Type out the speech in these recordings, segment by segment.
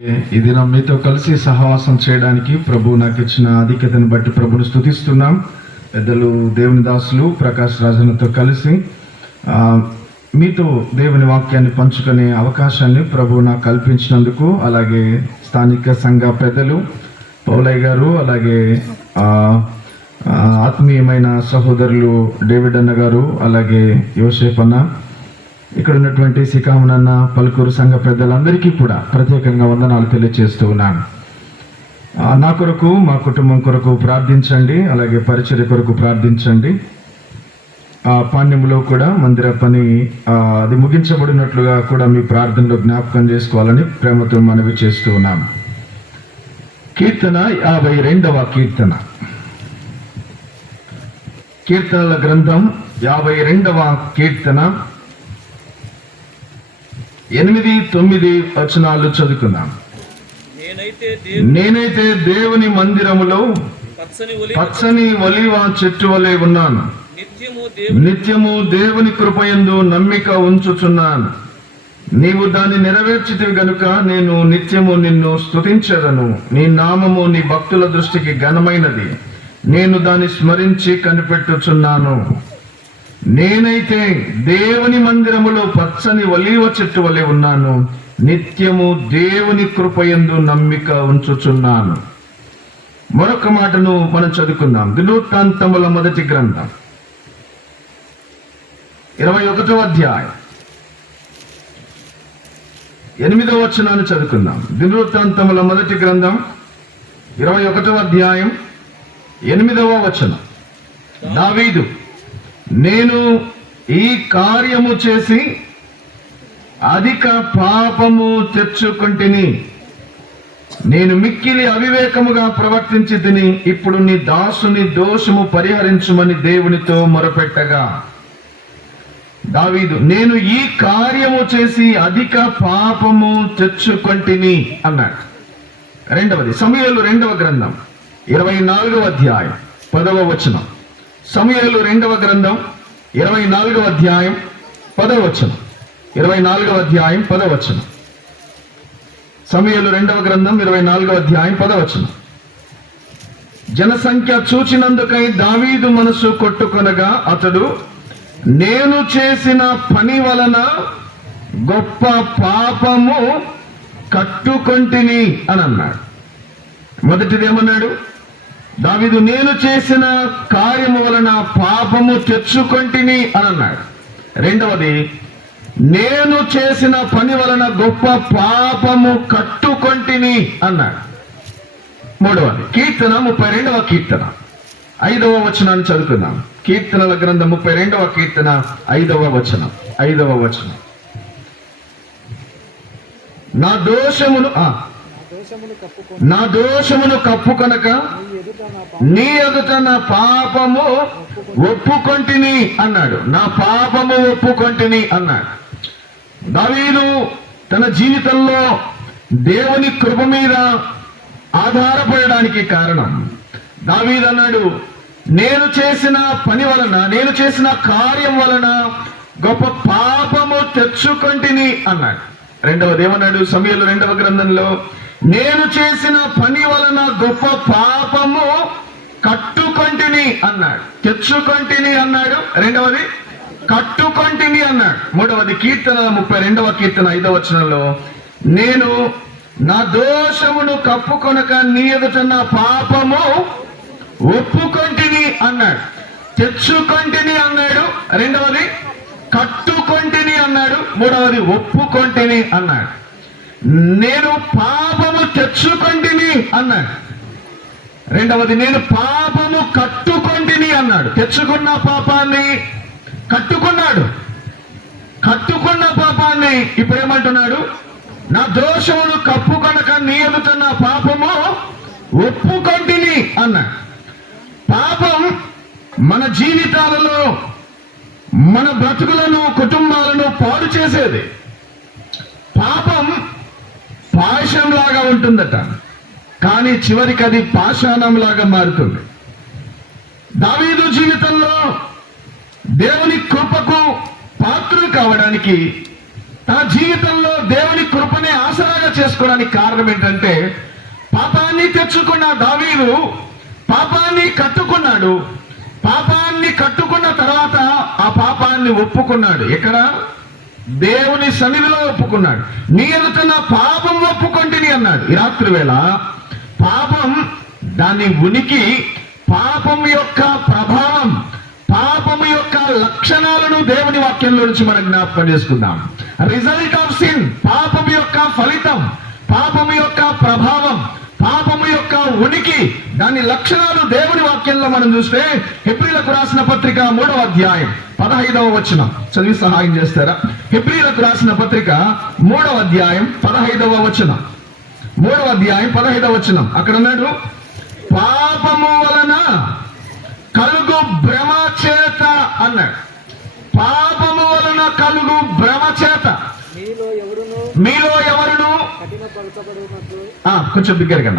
ఈ దినం మీతో కలిసి సహవాసం చేయడానికి ప్రభు నాకు ఇచ్చిన ఆధిక్యతను బట్టి ప్రభుని స్తుతిస్తున్నాం. పెద్దలు దేవుని దాసులు ప్రకాష్ రాజనతో కలిసి మీతో దేవుని వాక్యాన్ని పంచుకునే అవకాశాన్ని ప్రభు నాకు కల్పించినందుకు, అలాగే స్థానిక సంఘ పెద్దలు పౌలయ్య గారు, అలాగే ఆత్మీయమైన సహోదరులు డేవిడ్ అన్న గారు, అలాగే యోసేఫ్ అన్న, ఇక్కడ ఉన్నటువంటి సికామనన్న, పలుకూరు సంఘ పెద్దలందరికీ కూడా ప్రత్యేకంగా వందనాలు తెలియజేస్తూ ఉన్నాను. నా కొరకు, మా కుటుంబం కొరకు ప్రార్థించండి, అలాగే పరిచర్య కొరకు ప్రార్థించండి. పాణ్యంలో కూడా మందిర పని అది ముగించబడినట్లుగా కూడా మీ ప్రార్థనలో జ్ఞాపకం చేసుకోవాలని ప్రేమతో మనవి చేస్తూ ఉన్నాను. కీర్తన 52వ కీర్తన, కీర్తనల గ్రంథం 52వ కీర్తన 8-9 వచనాలు చదువుకుందాం. నేనైతే దేవుని మందిరములో పచ్చని ఒలీవ చెట్టు వలె ఉన్నాను, నిత్యము దేవుని కృపయందు నమ్మిక ఉంచుచున్నాను. నీవు దాన్ని నెరవేర్చితివి గనుక నేను నిత్యము నిన్ను స్తుతించెదను. నీ నామము నీ భక్తుల దృష్టికి ఘనమైనది, నేను దాన్ని స్మరించి కనిపెట్టుచున్నాను. నేనైతే దేవుని మందిరములో పచ్చని ఒలీవ చెట్టు వలె ఉన్నాను, నిత్యము దేవుని కృపయందు నమ్మిక ఉంచుచున్నాను. మరొక మాటను మనం చదువుకుందాం. దినవృత్తాంతముల మొదటి గ్రంథం 21వ అధ్యాయం 8వ వచనాన్ని చదువుకుందాం. దినవృత్తాంతముల మొదటి గ్రంథం 21వ అధ్యాయం 8వ వచనం. దావీదు, నేను ఈ కార్యము చేసి అధిక పాపము తెచ్చుకొంటిని, నేను మిక్కిలి అవివేకముగా ప్రవర్తించి తిని, ఇప్పుడు నీ దాసుని దోషము పరిహరించుమని దేవునితో మొరపెట్టగా. దావీదు, నేను ఈ కార్యము చేసి అధిక పాపము తెచ్చుకొంటిని అన్నాడు. రెండవది సమూయేలు 2వ గ్రంథం 24వ అధ్యాయం 10వ వచనం. సమూయేలు 2వ గ్రంథం 24వ అధ్యాయం 10వ వచనం. 24వ అధ్యాయం 10వ వచనం. సమూయేలు 2వ గ్రంథం 24వ అధ్యాయం 10వ వచనం. జనసంఖ్య చూచినందుకై దావీదు మనసు కొట్టుకొనగా అతడు, నేను చేసిన పని వలన గొప్ప పాపము కట్టుకొంటిని అని అన్నాడు. మొదటిది ఏమన్నాడు? దావీదు, నేను చేసిన కార్యము వలన పాపము తెచ్చుకొంటిని అని అన్నాడు. రెండవది, నేను చేసిన పని వలన గొప్ప పాపము కట్టుకొంటిని అన్నాడు. మూడవది కీర్తన 32వ కీర్తన 5వ వచనాన్ని చదువుకుందాం. కీర్తనల గ్రంథం 32వ కీర్తన 5వ వచనం. 5వ వచనం. నా దోషమును కప్పుకొనక నీ ఎదుట నా పాపము ఒప్పుకొంటిని అన్నాడు. నా పాపము ఒప్పుకొంటిని అన్నాడు. దావీదు తన జీవితంలో దేవుని కృప మీద ఆధారపడడానికి కారణం, దావీదు అన్నాడు, నేను చేసిన పని వలన, నేను చేసిన కార్యం వలన గొప్ప పాపము తెచ్చుకొంటిని అన్నాడు. రెండవది ఏమన్నాడు? సమూయేలు 2వ గ్రంథంలో, నేను చేసిన పని వలన గొప్ప పాపము కట్టుకొంటిని అన్నాడు. తెచ్చుకొంటిని అన్నాడు. రెండవది కట్టుకొంటిని అన్నాడు. మూడవది కీర్తన 32వ కీర్తన 5వ వచనంలో, నేను నా దోషమును కప్పుకొనక నీ ఎదుట నా పాపము ఒప్పుకొంటిని అన్నాడు. తెచ్చుకొంటిని అన్నాడు. రెండవది కట్టుకొంటిని అన్నాడు. మూడవది ఒప్పుకొంటిని అన్నాడు. నేను పాపము తెచ్చుకొంటిని అన్నాడు. రెండవది నేను పాపము కట్టుకొంటిని అన్నాడు. తెచ్చుకున్న పాపాన్ని కట్టుకున్నాడు. కట్టుకున్న పాపాన్ని ఇప్పుడు ఏమంటున్నాడు? నా దోషమును కప్పుకొనక నీ ఎదుట నా పాపము ఒప్పుకొంటిని అన్నాడు. పాపం మన జీవితాలలో, మన బ్రతుకులను, కుటుంబాలను పాడు చేసేది. పాపం పాషంలాగా ఉంటుందట, కానీ చివరికి అది పాషాణంలాగా మారుతుంది. దావీదు జీవితంలో దేవుని కృపకు పాత్రలు కావడానికి తన జీవితంలో దేవుని కృపని ఆసరాగా చేసుకోవడానికి కారణం ఏంటంటే, పాపాన్ని తెచ్చుకున్న దావీదు పాపాన్ని కట్టుకున్నాడు. పాపాన్ని కట్టుకున్న తర్వాత ఆ పాపాన్ని ఒప్పుకున్నాడు. ఎక్కడ? దేవుని సన్నిధిలో ఒప్పుకున్నాడు. నీ ఎదుట నా పాపం ఒప్పుకొంటిని అన్నాడు. ఈ రాత్రి వేళ పాపం, దాని ఉనికి, పాపం యొక్క ప్రభావం, పాపం యొక్క లక్షణాలను దేవుని వాక్యంలో నుంచి మనం జ్ఞాపకం చేసుకుందాం. రిజల్ట్ ఆఫ్ సిన్, పాపం యొక్క ఫలితం, పాపం యొక్క ప్రభావం, పాపము యొక్క ఉనికి, దాని లక్షణాలు దేవుని వాక్యంలో మనం చూస్తే హెబ్రీలకు రాసిన పత్రిక 3వ అధ్యాయం 15వ వచనం చదివి సహాయం చేస్తారా? హెబ్రీలకు రాసిన పత్రిక 3వ అధ్యాయం 15వ వచనం. 3వ అధ్యాయం 15వ వచనం. అక్కడ ఉన్నాడు, పాపము వలన కలుగు భ్రమ చేత అన్నాడు. పాపము వలన కలుగు భ్రమ చేత మీలో ఎవరును కొంచెం బిగ్గరగా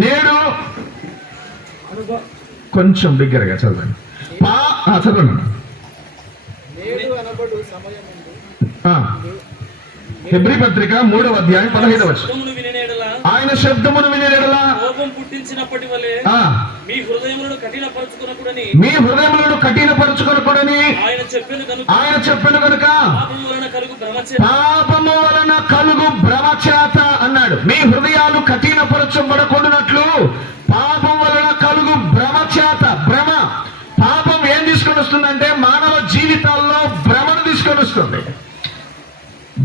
నేడు కొంచెం బిగ్గరగా చదవండి. చదవండి. హెబ్రీ పత్రిక 3వ అధ్యాయం 15వ వచనం. ఆయన శబ్దమును వినేలా కోపం పుట్టించినప్పటి వలె మీ హృదయములను కఠినపరచుకొనకూడని ఆయన చెప్పెను కనుక పాపము వలన కలుగు భ్రమ చేత అన్నాడు. మీ హృదయాలు కఠినపరచబడకుండానట్లు పాపం వలన కలుగు భ్రమ చేత. భ్రమ, పాపం ఏం తీసుకొని వస్తుందంటే మానవ జీవితాల్లో భ్రమను తీసుకొని వస్తుంది.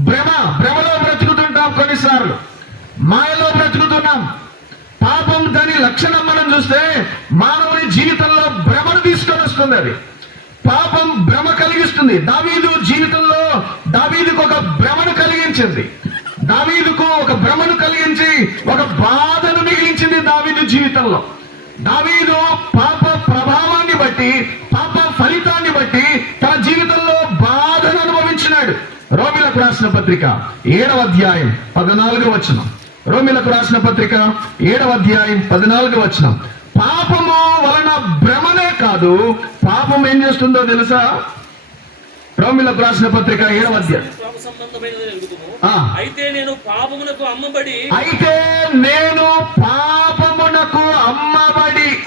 భ్రమలో బ్రతుకుతుంటాం, కొన్నిసార్లు మాయలో బ్రతుకుతున్నాం. పాపం దాని లక్షణం మనం చూస్తే మానవుని జీవితంలో భ్రమను తీసుకొని వస్తుంది. అది పాపం భ్రమ కలిగిస్తుంది. దావీదు జీవితంలో దావీదుకు ఒక భ్రమను కలిగించింది. దావీదుకు ఒక భ్రమను కలిగించి ఒక బాధను మిగిలించింది దావీదు జీవితంలో. దావీదు పాప ప్రభావాన్ని బట్టి, పాప ఫలితాన్ని బట్టి తన జీవితంలో బాధను అనుభవించినాడు. రోమీలకు రాసిన పత్రిక 7వ అధ్యాయం 14వ వచనం. రోమీలకు రాసిన పత్రిక 7వ అధ్యాయం 14వ వచనం. పాపము వలన భ్రమనే కాదు, పాపం ఏం చేస్తుందో తెలుసా? రోమీలకు రాసిన పత్రిక 7వ అధ్యాయం. అయితే నేను పాపమునకు అమ్మబడి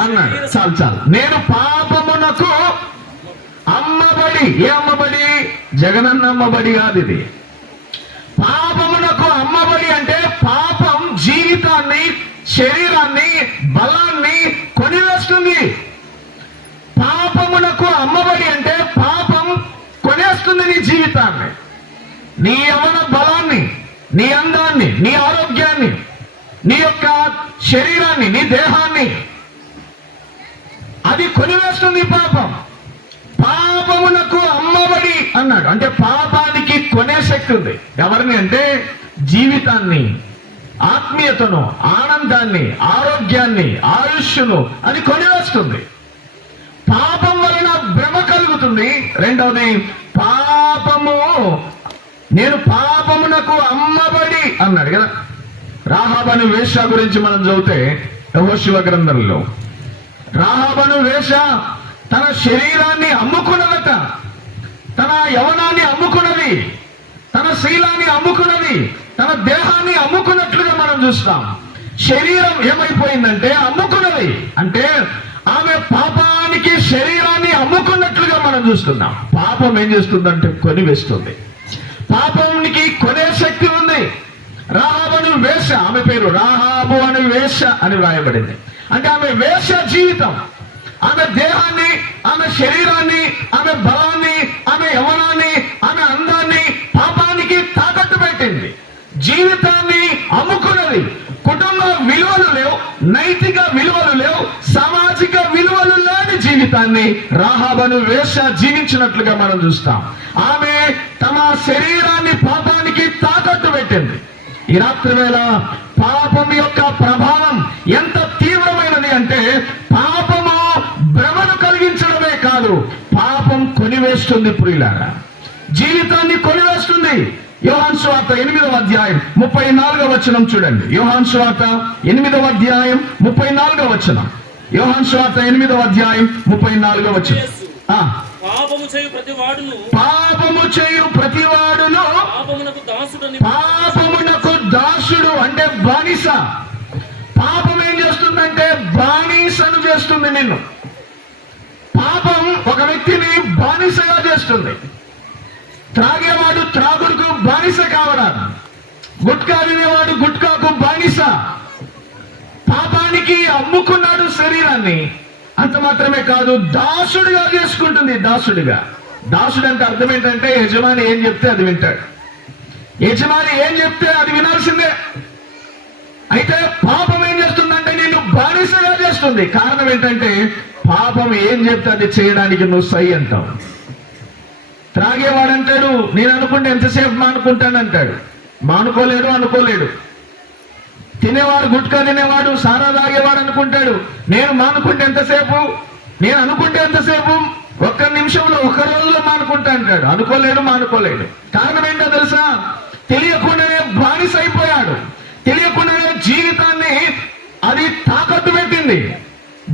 అన్నాడు. చాలు. నేను పాపమునకు అమ్మబడి. ఏ అమ్మబడి? జగనన్న అమ్మబడి కాదు ఇది. పాపమునకు అమ్మబడి అంటే పాపం జీవితాన్ని, శరీరాన్ని, బలాన్ని కొనివేస్తుంది. పాపమునకు అమ్మబడి అంటే పాపం కొనేస్తుంది నీ జీవితాన్ని, నీ యవ్వన బలాన్ని, నీ అందాన్ని, నీ ఆరోగ్యాన్ని, నీ యొక్క శరీరాన్ని, నీ దేహాన్ని. అది కొనివేస్తుంది పాపం. పాపమునకు అమ్మబడి అన్నాడు. అంటే పాపానికి కొనే శక్తి ఉంది. ఎవరిని అంటే జీవితాన్ని, ఆత్మీయతను, ఆనందాన్ని, ఆరోగ్యాన్ని, ఆయుష్ను అది కొనివేస్తుంది. పాపం వలన భ్రమ కలుగుతుంది. రెండవది, నేను పాపమునకు అమ్మబడి అన్నాడు కదా. రాహాబు అనే వేశ్య గురించి మనం చదివితే యెహోషువ గ్రంథంలో, రాహాబు అనే వేశ్య తన శరీరాన్ని అమ్ముకున్నదట, తన యవనాన్ని అమ్ముకున్నది, తన శీలాన్ని అమ్ముకున్నది, తన దేహాన్ని అమ్ముకున్నట్లుగా మనం చూస్తాం. శరీరం ఏమైపోయిందంటే అమ్ముకున్నది. అంటే ఆమె పాపానికి శరీరాన్ని అమ్ముకున్నట్లుగా మనం చూస్తున్నాం. పాపం ఏం చేస్తుందంటే కొనివేస్తుంది. పాపానికి కొనే శక్తి ఉంది. రాహాబు అనే వేశ్య, ఆమె పేరు రాహాబు అనే వేశ్య అని వ్రాయబడింది. అంటే ఆమె వేశ్య జీవితం, ఆమె దేహాన్ని, ఆమె శరీరాన్ని, ఆమె బలాన్ని, ఆమె యవ్వనాన్ని, ఆమె అందాన్ని పాపానికి తాకట్టు పెట్టింది. జీవితాన్ని అమ్ముకున్నది. కుటుంబ విలువలు లేవు, నైతిక విలువలు లేవు, సామాజిక విలువలు లేని జీవితాన్ని రాహాబు అనే వేశ్య జీవించినట్లుగా మనం చూస్తాం. ఆమె తమ శరీరాన్ని పాపానికి తాకట్టు పెట్టింది. ఈ రాత్రి వేళ పాపం యొక్క ప్రభావం ఎంత తీవ్రమైనది అంటే పాపము భ్రమను కలిగించడమే కాదు, పాపం కొనివేస్తుంది. ప్రియులారా, జీవితాన్ని కొనివేస్తుంది. యోహాను సువార్త 8వ అధ్యాయం 34వ వచనం చూడండి. యోహాను సువార్త 8వ అధ్యాయం 34వ వచనం. యోహాను సువార్త 8వ అధ్యాయం 34వ వచనం. పాపము చేయు ప్రతి వాడును పాపమునకు దాసుడు అంటే బానిస. పాపం ఏం చేస్తుందంటే బానిసను చేస్తుంది నిన్ను. పాపం ఒక వ్యక్తిని బానిసగా చేస్తుంది. త్రాగేవాడు త్రాగుడుకు బానిస కావడం, గుట్కా తినేవాడు గుట్కాకు బానిస. పాపానికి అమ్ముకున్నాడు శరీరాన్ని. అంత మాత్రమే కాదు, దాసుడిగా చేసుకుంటుంది. దాసుడు అంటే అర్థం ఏంటంటే యజమాని ఏం చెప్తే అది వింటాడు. యజమాని ఏం చెప్తే అది వినాల్సిందే. అయితే పాపం ఏం చేస్తుందంటే నిన్ను బానిసగా చేస్తుంది. కారణం ఏంటంటే పాపం ఏం చెప్తే అది చేయడానికి నువ్వు సై అంటావు. త్రాగేవాడు అంటాడు నేను అనుకుంటే ఎంతసేపు మానుకుంటాను అంటాడు. అనుకోలేడు. తినేవాడు గుట్కా తినేవాడు సారా తాగేవాడు అనుకుంటాడు నేను మానుకుంటే ఎంతసేపు, నేను అనుకుంటే ఎంతసేపు, ఒక్క నిమిషంలో ఒక రోజులో మానుకుంటా అంటాడు. అనుకోలేడు. కారణం ఏంటో తెలుసా? తెలియకుండానే బానిస అయిపోయాడు. తెలియకుండానే జీవితాన్ని అది తాకట్టు పెట్టింది.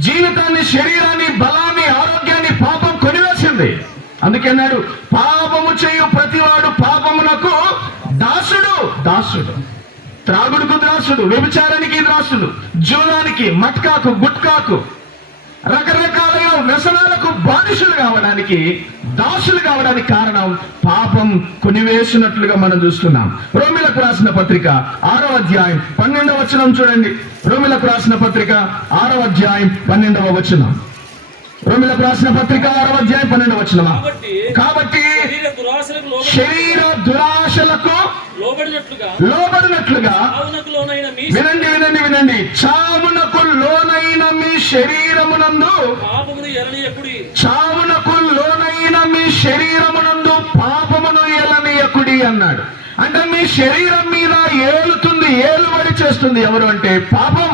జీవితాన్ని, శరీరాన్ని, బలాన్ని, ఆరోగ్యాన్ని పాపం కొనివేసింది. అందుకన్నాడు పాపము చేయు ప్రతివాడు పాపమునకు దాసుడు. త్రాగుడుకు దాసుడు, వ్యభిచారానికి దాసుడు, జూలానికి, మట్కాకు, గుట్కాకు, రకరకాలైన వ్యసనాలకు బానిసలు కావడానికి, దాసులు కావడానికి కారణం పాపం కొనివేసినట్లుగా మనం చూస్తున్నాం. రోమిలకు రాసిన పత్రిక 6వ అధ్యాయం 12వ వచనం చూడండి. రోమిలకు రాసిన పత్రిక 6వ అధ్యాయం 12వ వచనం. రోమిలకు రాసిన పత్రిక 6వ అధ్యాయం 12వ వచనం. కాబట్టి శరీర దురాశలకు లోబడినట్లుగా వినండి, చావునకు లోనైన మీ శరీరమునందు పాపమును ఎలనీయకుడి అన్నాడు. అంటే మీ శరీరం మీద ఏలుబడి చేస్తుంది ఎవరు అంటే పాపం.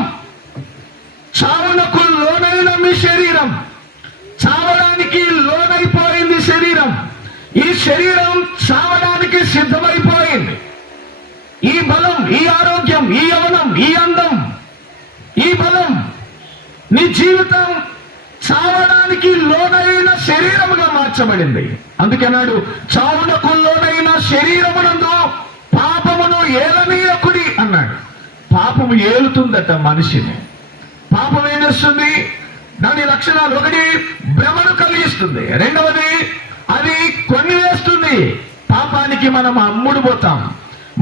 చావునకు లోనైన మీ శరీరం, చావడానికి లోనైపోయింది శరీరం. ఈ శరీరం చావడానికి సిద్ధమైపోయింది. ఈ బలం, ఈ ఆరోగ్యం, ఈ యవనం, ఈ అందం, ఈ బలం, నీ జీవితం చావడానికి లోనైన శరీరముగా మార్చబడింది. అందుకన్నాడు చావునకు లోనైన శరీరమునందు పాపమును ఏలనీయకుడి అన్నాడు. పాపము ఏలుతుందట మనిషిని. పాపం ఏం చేస్తుంది? దాని లక్షణాలు: ఒకటి, భ్రమను కలిగిస్తుంది. రెండవది, అది కొనివేస్తుంది. పాపానికి మనం అమ్ముడు పోతాం.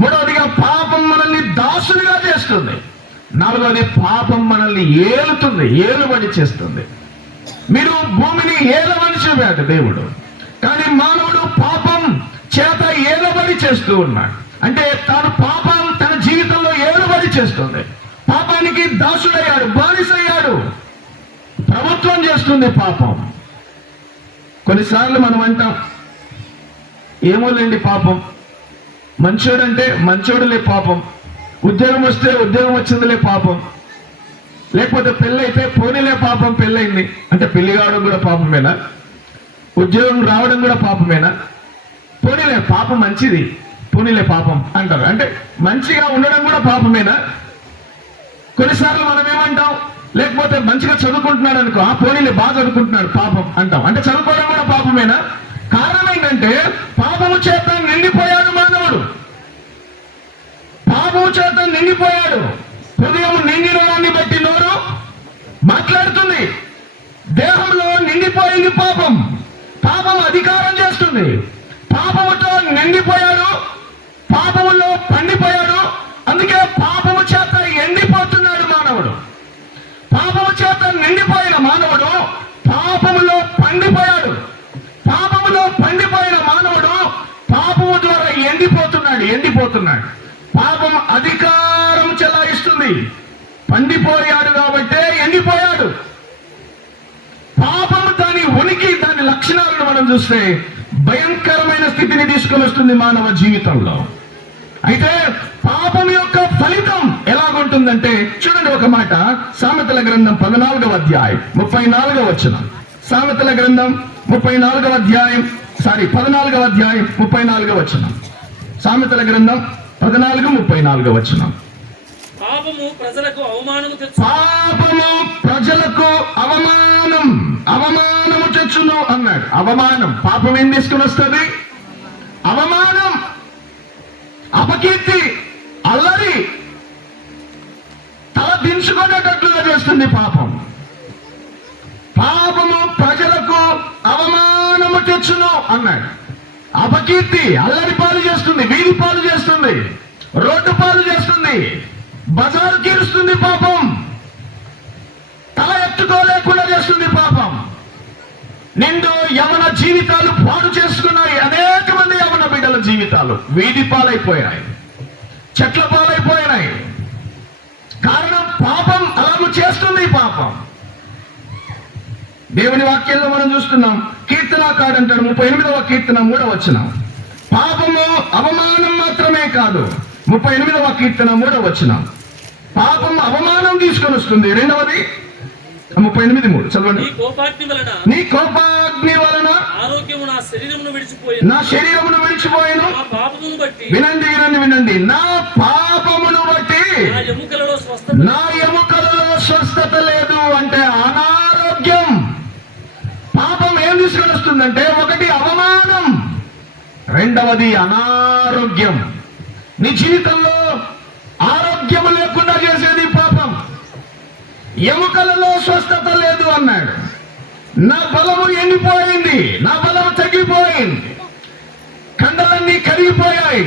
మూడవదిగా పాపం మనల్ని దాసులుగా చేస్తుంది. నాలుగవది, పాపం మనల్ని ఏలుబడి చేస్తుంది. మీరు భూమిని ఏలమని చెప్పాడు దేవుడు, కానీ మానవుడు పాపం చేత ఏలుబడి చేస్తూ ఉన్నాడు. అంటే పాపం తన జీవితంలో ఏలుబడి చేస్తుంది. పాపానికి దాసుడయ్యాడు, బానిసయ్యాడు. ప్రభుత్వం చేస్తుంది పాపం. కొన్నిసార్లు మనం అంటాం ఏమోలేండి పాపం, మంచోడంటే మంచోడులే పాపం, ఉద్యోగం వస్తే ఉద్యోగం వచ్చిందిలే పాపం, లేకపోతే పెళ్ళైతే పోనీలే పాపం, పెళ్ళైంది అంటే పెళ్లి కావడం కూడా పాపమేనా? ఉద్యోగం రావడం కూడా పాపమేనా? పోనీలే పాపం మంచిది, పోనీలే పాపం అంటారు. అంటే మంచిగా ఉండడం కూడా పాపమేనా? కొన్నిసార్లు మనం ఏమంటాం, లేకపోతే మంచిగా చదువుకుంటున్నాడు అనుకో, ఆ పోనీలే బాగా చదువుకుంటున్నాడు పాపం అంటాం. అంటే చదువుకోవడం కూడా పాపమేనా? కారణం ఏంటంటే పాపము చేత నిండిపోయాడు మానవుడు. పాపము చేత నిండిపోయాడు. హృదయం నిండిన దాన్ని బట్టి నోరు మాట్లాడుతుంది. దేహంలో నిండిపోయింది పాపం. పాపం అధికారం చేస్తుంది. పాపముతో నిండిపోయాడు, పాపములో పండిపోయాడు. అందుకే పాపము చేత ఎండిపోతున్నాడు మానవుడు. పాపము చేత నిండిపోయిన మానవుడు పాపములో పండిపోయాడు. పాపములో పండిపోయిన మానవుడు పాపము ద్వారా ఎండిపోతున్నాడు. పాపం అధికారం చెలాయిస్తుంది. పండిపోయాడు కాబట్టే ఎండిపోయాడు. పాపము దాని ఉనికి, దాని లక్షణాలను మనం చూస్తే భయంకరమైన స్థితిని తీసుకొని వస్తుంది మానవ జీవితంలో. అయితే పాపం యొక్క ఫలితం ఎలాగుంటుందంటే చూడండి ఒక మాట, సామెతల గ్రంథం 14వ అధ్యాయం 34వ వచనం. సామెతల గ్రంథం 14వ అధ్యాయం 34వ వచనం. సామెతల గ్రంథం 14:34 వచనం. పాపము ప్రజలకు అవమానము తెచ్చును అన్నాడు. అవమానం, పాపం ఏం తీసుకుని వస్తుంది? అవమానం, అపకీర్తి, అల్లరి, తల దించుకునేటట్లుగా చేస్తుంది పాపం. పాపము ప్రజలకు అవమానము తెచ్చును అన్నాడు. అపకీర్తి, అల్లరి పాలు చేస్తుంది, వీధి పాలు చేస్తుంది, రోడ్డు పాలు చేస్తుంది, బజారు కీరుస్తుంది పాపం, తల ఎత్తుకోలేకుండా చేస్తుంది పాపం. నిండు యవన జీవితాలు పాడు చేసుకున్నాయి. అనేక మంది యవన బిడ్డల జీవితాలు వీధి పాలైపోయాయి, చెట్ల పాలైపోయినాయి. కారణం పాపం అలాగూ చేస్తుంది పాపం. దేవుని వాక్యంలో మనం చూస్తున్నాం. కీర్తనాకాడు అంటాడు 38వ కీర్తన 3వ వచనం, పాపము అవమానం మాత్రమే కాదు. 38వ కీర్తన 3వ వచనం, పాపం అవమానం తీసుకొని వస్తుంది. రెండవది 38:3 చదవండి. నీ కోపాగ్ని వలన ఆరోగ్యము నా శరీరమును విడిచిపోయేను. నా పాపమును బట్టి వినండి వినండి వినండి, నా పాపమును బట్టి నా ఎముకలలో స్వస్థత లేదు. అంటే అనారోగ్యం. పాపం ఏం తీసుకొని వస్తుందంటే, ఒకటి అవమానం, రెండవది అనారోగ్యం. నీ జీవితంలో ఆరోగ్యం లేకుండా చేసేది పాపం. ఎముకలలో స్వస్థత లేదు అన్నాడు. నా బలము ఎండిపోయింది, నా బలము తగ్గిపోయింది, కండలన్నీ కరిగిపోయాయి.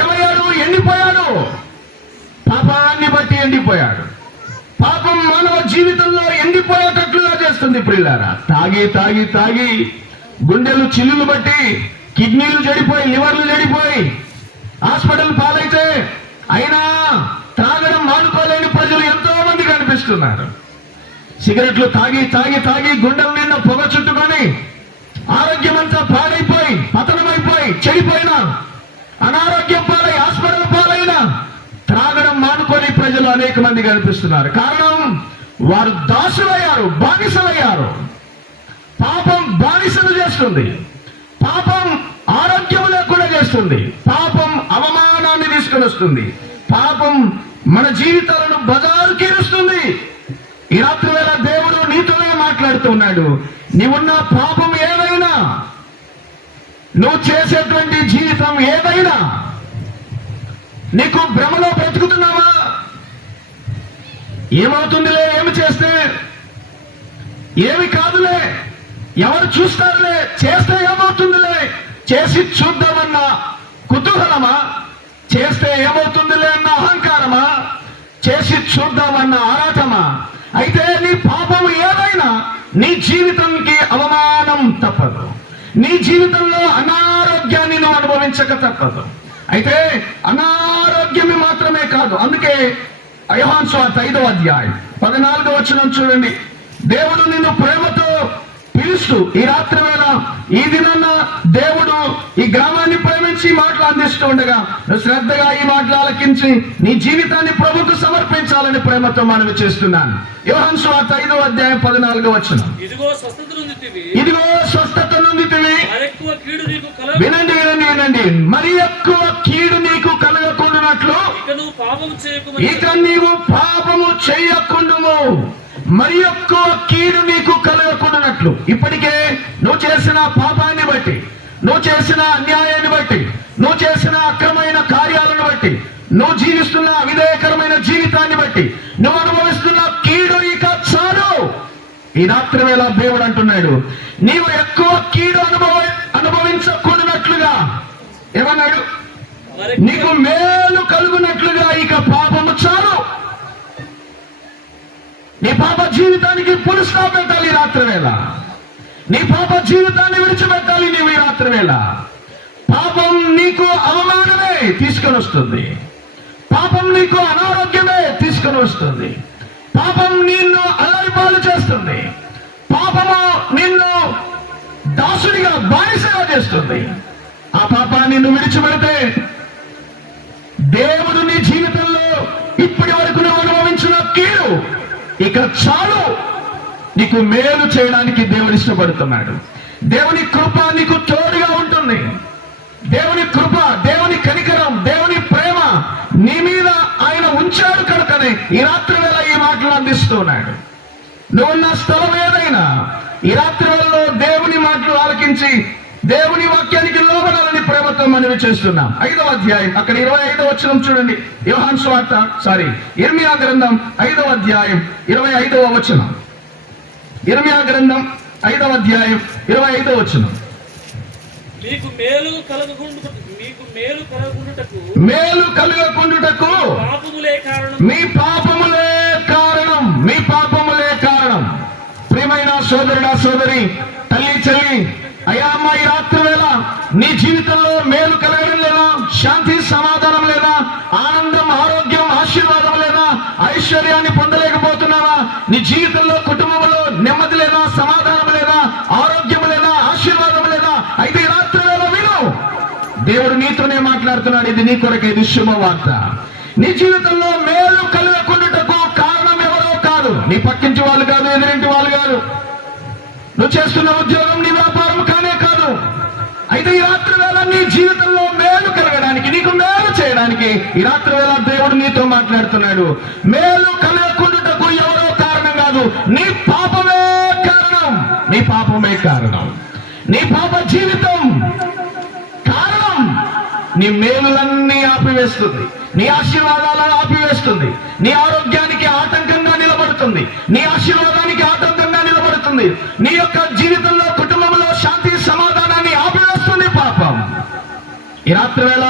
ఏమయ్యాడు? ఎండిపోయాడు. పాపాన్ని బట్టి ఎండిపోయాడు. పాపం మానవ జీవితంలో ఎండిపోయేటట్లుగా చేస్తుంది ప్రియులారా. తాగి తాగి తాగి గుండెలు చిల్లులు బట్టి కిడ్నీలు చెడిపోయి, లివర్లు చెడిపోయి హాస్పిటల్ పాలైతే అయినా త్రాగడం మానుకోలేని ప్రజలు ఎంతో మంది కనిపిస్తున్నారు. సిగరెట్లు తాగి తాగి తాగి గుండెల నిండా పొగ చుట్టుకొని ఆరోగ్యం అంతా పాడైపోయి, పతనమైపోయి, చెడిపోయినా, అనారోగ్యం పాలై హాస్పిటల్ పాలైనా త్రాగడం మానుకొని ప్రజలు అనేక మంది కనిపిస్తున్నారు. కారణం, వారు దాసులయ్యారు, బానిసలయ్యారు. పాపం బానిసలు చేస్తుంది. పాపం ఆరోగ్యం లేకుండా చేస్తుంది. పాపం అవమానాన్ని తీసుకొని వస్తుంది. పాపం మన జీవితాలను బజారు కీరుస్తుంది. ఈ రాత్రి వేళ దేవుడు నీతోనే మాట్లాడుతున్నాడు. నీవున్న పాపం ఏదైనా, నువ్వు చేసేటువంటి జీవితం ఏదైనా, నీకు భ్రమలో బ్రతుకుతున్నావా? ఏమవుతుందిలే, ఏమి చేస్తే ఏమి కాదులే, ఎవరు చూస్తారులే, చేస్తే ఏమవుతుందిలే, చేసి చూద్దామన్నా కుతూహలమా, చేస్తే ఏమవుతుందిలే అన్న అహంకారమా, చేసి చూద్దామన్న ఆరాటమా? అయితే నీ పాపం ఏదైనా నీ జీవితానికి అవమానం తప్పదు. నీ జీవితంలో అనారోగ్యాన్ని నువ్వు అనుభవించక తప్పదు. అయితే అనారోగ్యమే మాత్రమే కాదు. అందుకే యోహాను సువార్త 5వ అధ్యాయం 14వ వచనం చూడండి. దేవుడు నిన్ను ప్రేమతో పిలుస్తూ ఈ రాత్రి వేళ, ఈ దినాన్న దేవుడు ఈ గ్రామాన్ని ప్రేమించి మాటలు అందిస్తూ ఉండగా నువ్వు శ్రద్ధగా ఈ మాటలు ఆలకించి నీ జీవితాన్ని ప్రభుకు సమర్పించాలని ప్రేమతో మనవి చేస్తున్నాను. యోహాను సువార్త 5వ అధ్యాయం 14వ వచనం, ఇదిగో స్వస్థత నొందితివి. వినండి వినండి వినండి, మరి ఎక్కువ కీడు నీకు కలగకుండానట్లు ఇక నీవు పాపము చేయకుండుము. మరి ఎక్కువ కీడు నీకు కలగకుండానట్లు. ఇప్పటికే నువ్వు చేసిన పాపాన్ని బట్టి, నువ్వు చేసిన అన్యాయాన్ని బట్టి, నువ్వు చేసిన అక్రమైన కార్యాలను బట్టి, నువ్వు జీవిస్తున్న అవిధేయకరమైన జీవితాన్ని బట్టి, నువ్వు అనుభవిస్తున్న కీడు ఇక చాలు. ఈ రాత్రి వేళ దేవుడు అంటున్నాడు, నీవు ఎక్కువ కీడు అనుభవించకుండానట్లుగా ఏమన్నాడు? నీకు మేలు కలుగునట్లుగా ఇక పాపము చాలు. నీ పాప జీవితానికి పులి స్టాప్ పెట్టాలి ఈ రాత్రి వేళ. నీ పాప జీవితాన్ని విడిచిపెట్టాలి నీవు ఈ రాత్రి వేళ. పాపం నీకు అవమానమే తీసుకొని వస్తుంది. పాపం నీకు అనారోగ్యమే తీసుకొని వస్తుంది. పాపం నిన్ను అలరిపాలు చేస్తుంది. పాపము నిన్ను దాసుడిగా, బానిసగా చేస్తుంది. ఆ పాపాన్ని నువ్వు విడిచిపెడితే దేవుడు నీ జీవితంలో ఇప్పటి వరకు నువ్వు అనుభవించిన కీడు ఇక చాలు. నీకు మేలు చేయడానికి దేవుడు ఇష్టపడుతున్నాడు. దేవుని కృప నీకు తోడుగా ఉంటుంది. దేవుని కృప, దేవుని కనికరం, దేవుని ప్రేమ నీ మీద ఆయన ఉంచాడు కనుకనే ఈ రాత్రి వేళ ఈ మాటలు అందిస్తున్నాడు. నువ్వున్న స్థలం ఏదైనా ఈ రాత్రి వేళలో దేవుని మాటలు ఆలకించి దేవుని వాక్యానికి లోబడాలని ప్రేమతో మనవి చేస్తున్నాం. 5వ అధ్యాయం అక్కడ 25వ వచనం చూడండి. యోహాను సువార్త ఇర్మియా గ్రంథం 5వ అధ్యాయం 25వ వచనం. ఇర్మియా గ్రంథం 5వ అధ్యాయం 25వ వచనం. మీకు మేలు కలగకుండుటకు మేలు కలుగకుండుటకు పాపములే కారణం, మీ పాపములే కారణం, మీ పాపములే కారణం. ప్రియమైన సోదరుడా సోదరి, తల్లి చెల్లి, అయ్యా అమ్మ, ఈ రాత్రి వేళ నీ జీవితంలో మేలు కలగడం లేదా? శాంతి సమాధానం లేదా? ఆనందం, ఆరోగ్యం, ఆశీర్వాదం లేదా? ఐశ్వర్యాన్ని పొందలేకపోతున్నావా? నీ జీవితంలో కుటుంబంలో నెమ్మది లేదా? సమాధానం లేదా? ఆరోగ్యం లేదా? ఆశీర్వాదం లేదా? అయితే ఈ రాత్రి వేళ విను, దేవుడు నీతోనే మాట్లాడుతున్నాడు. ఇది నీ కొరకే, ఇది శుభవార్త. నీ జీవితంలో మేలు కలగకుండుటకు కారణం ఎవరో కాదు, నీ పక్కింటి వాళ్ళు కాదు, ఎదురింటి వాళ్ళు కాదు, నువ్వు చేస్తున్న ఉద్యోగం, నీ వ్యాపారం కానే కాదు. అయితే ఈ రాత్రి వేళ నీ జీవితంలో మేలు కలగడానికి, నీకు మేలు చేయడానికి ఈ రాత్రి వేళ దేవుడు నీతో మాట్లాడుతున్నాడు. మేలు కలగకుండుటకు ఎవరో కారణం కాదు, నీ పాపమే కారణం. నీ పాపమే కారణం. నీ పాప జీవితం కారణం. నీ మేలులన్నీ ఆపివేస్తుంది, నీ ఆశీర్వాదాలను ఆపివేస్తుంది, నీ ఆరోగ్యానికి ఆటంకంగా నిలబడుతుంది, నీ ఆశీర్వాదానికి ఆటంకంగా నిలబడుతుంది, నీ యొక్క జీవితంలో కుటుంబంలో శాంతి సమాధానాన్ని ఆపివేస్తుంది పాపం. ఈ రాత్రి వేళ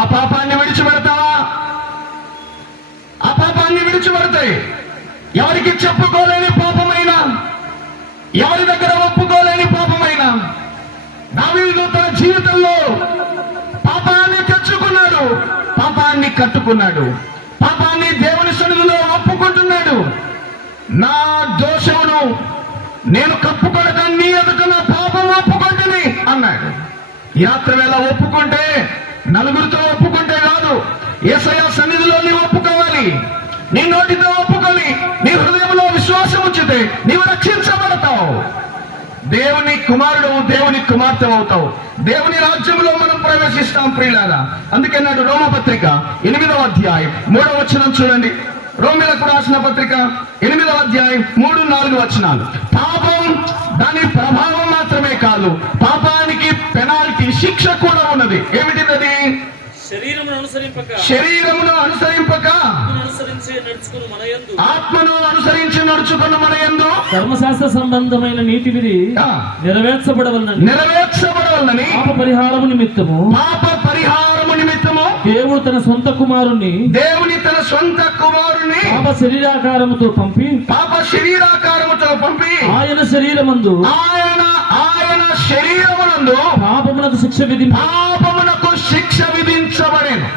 ఆ పాపాన్ని విడిచిపెడతావా? ఆ పాపాన్ని విడిచిపెడతాయి. ఎవరికి చెప్పుకోలేని పాపమైనా, ఎవరి దగ్గర ఒప్పుకోలేని పాపమైనా, దావీదు తన జీవితంలో పాపాన్ని తెచ్చుకున్నాడు, పాపాన్ని కట్టుకున్నాడు, పాపాన్ని దేవుని సన్నిధిలో ఒప్పుకుంటున్నాడు. నా దోషమును నేను కప్పుకొనక నీ ఎదుట నా పాపం ఒప్పుకుంటుంది అన్నాడు. ఈ రాత్రి వేళ ఒప్పుకుంటే నలుగురితో ఒప్పుకుంటే కాదు, యేసయ్య సన్నిధిలో నీవు ఒప్పుకోవాలి. నీ నోటితో ఒప్పుకొని నీ హృదయంలో విశ్వాసం ఉంచితే నీవు రక్షించబడతావు. దేవుని కుమారుడు, దేవుని కుమార్తె అవుతావు. దేవుని రాజ్యంలో మనం ప్రవేశిస్తాం ప్రియులారా. అందుకే నాడు రోమపత్రిక 8వ అధ్యాయం 3వ వచనం చూడండి. రోమిలకు రాసిన పత్రిక 8వ అధ్యాయం 3-4 వచనాలు. పాపం దాని ప్రభావం మాత్రమే కాదు, పాపానికి పెనాల్టీ, శిక్ష కూడా ఉన్నది. ఏమిటిది? శరీరమును అనుసరింపక ఆత్మను అనుసరించి నడుచుకున్న మన యందు ధర్మశాస్త్ర సంబంధమైన నీతి విధి నెరవేర్చబడవలనని పాప పరిహారము నిమిత్తము దేవుడు తన సొంత కుమారుణ్ణి పాప శరీరాకారముతో పంపి ఆయన శరీరమందు పాపమునకు శిక్ష విధించబడెను.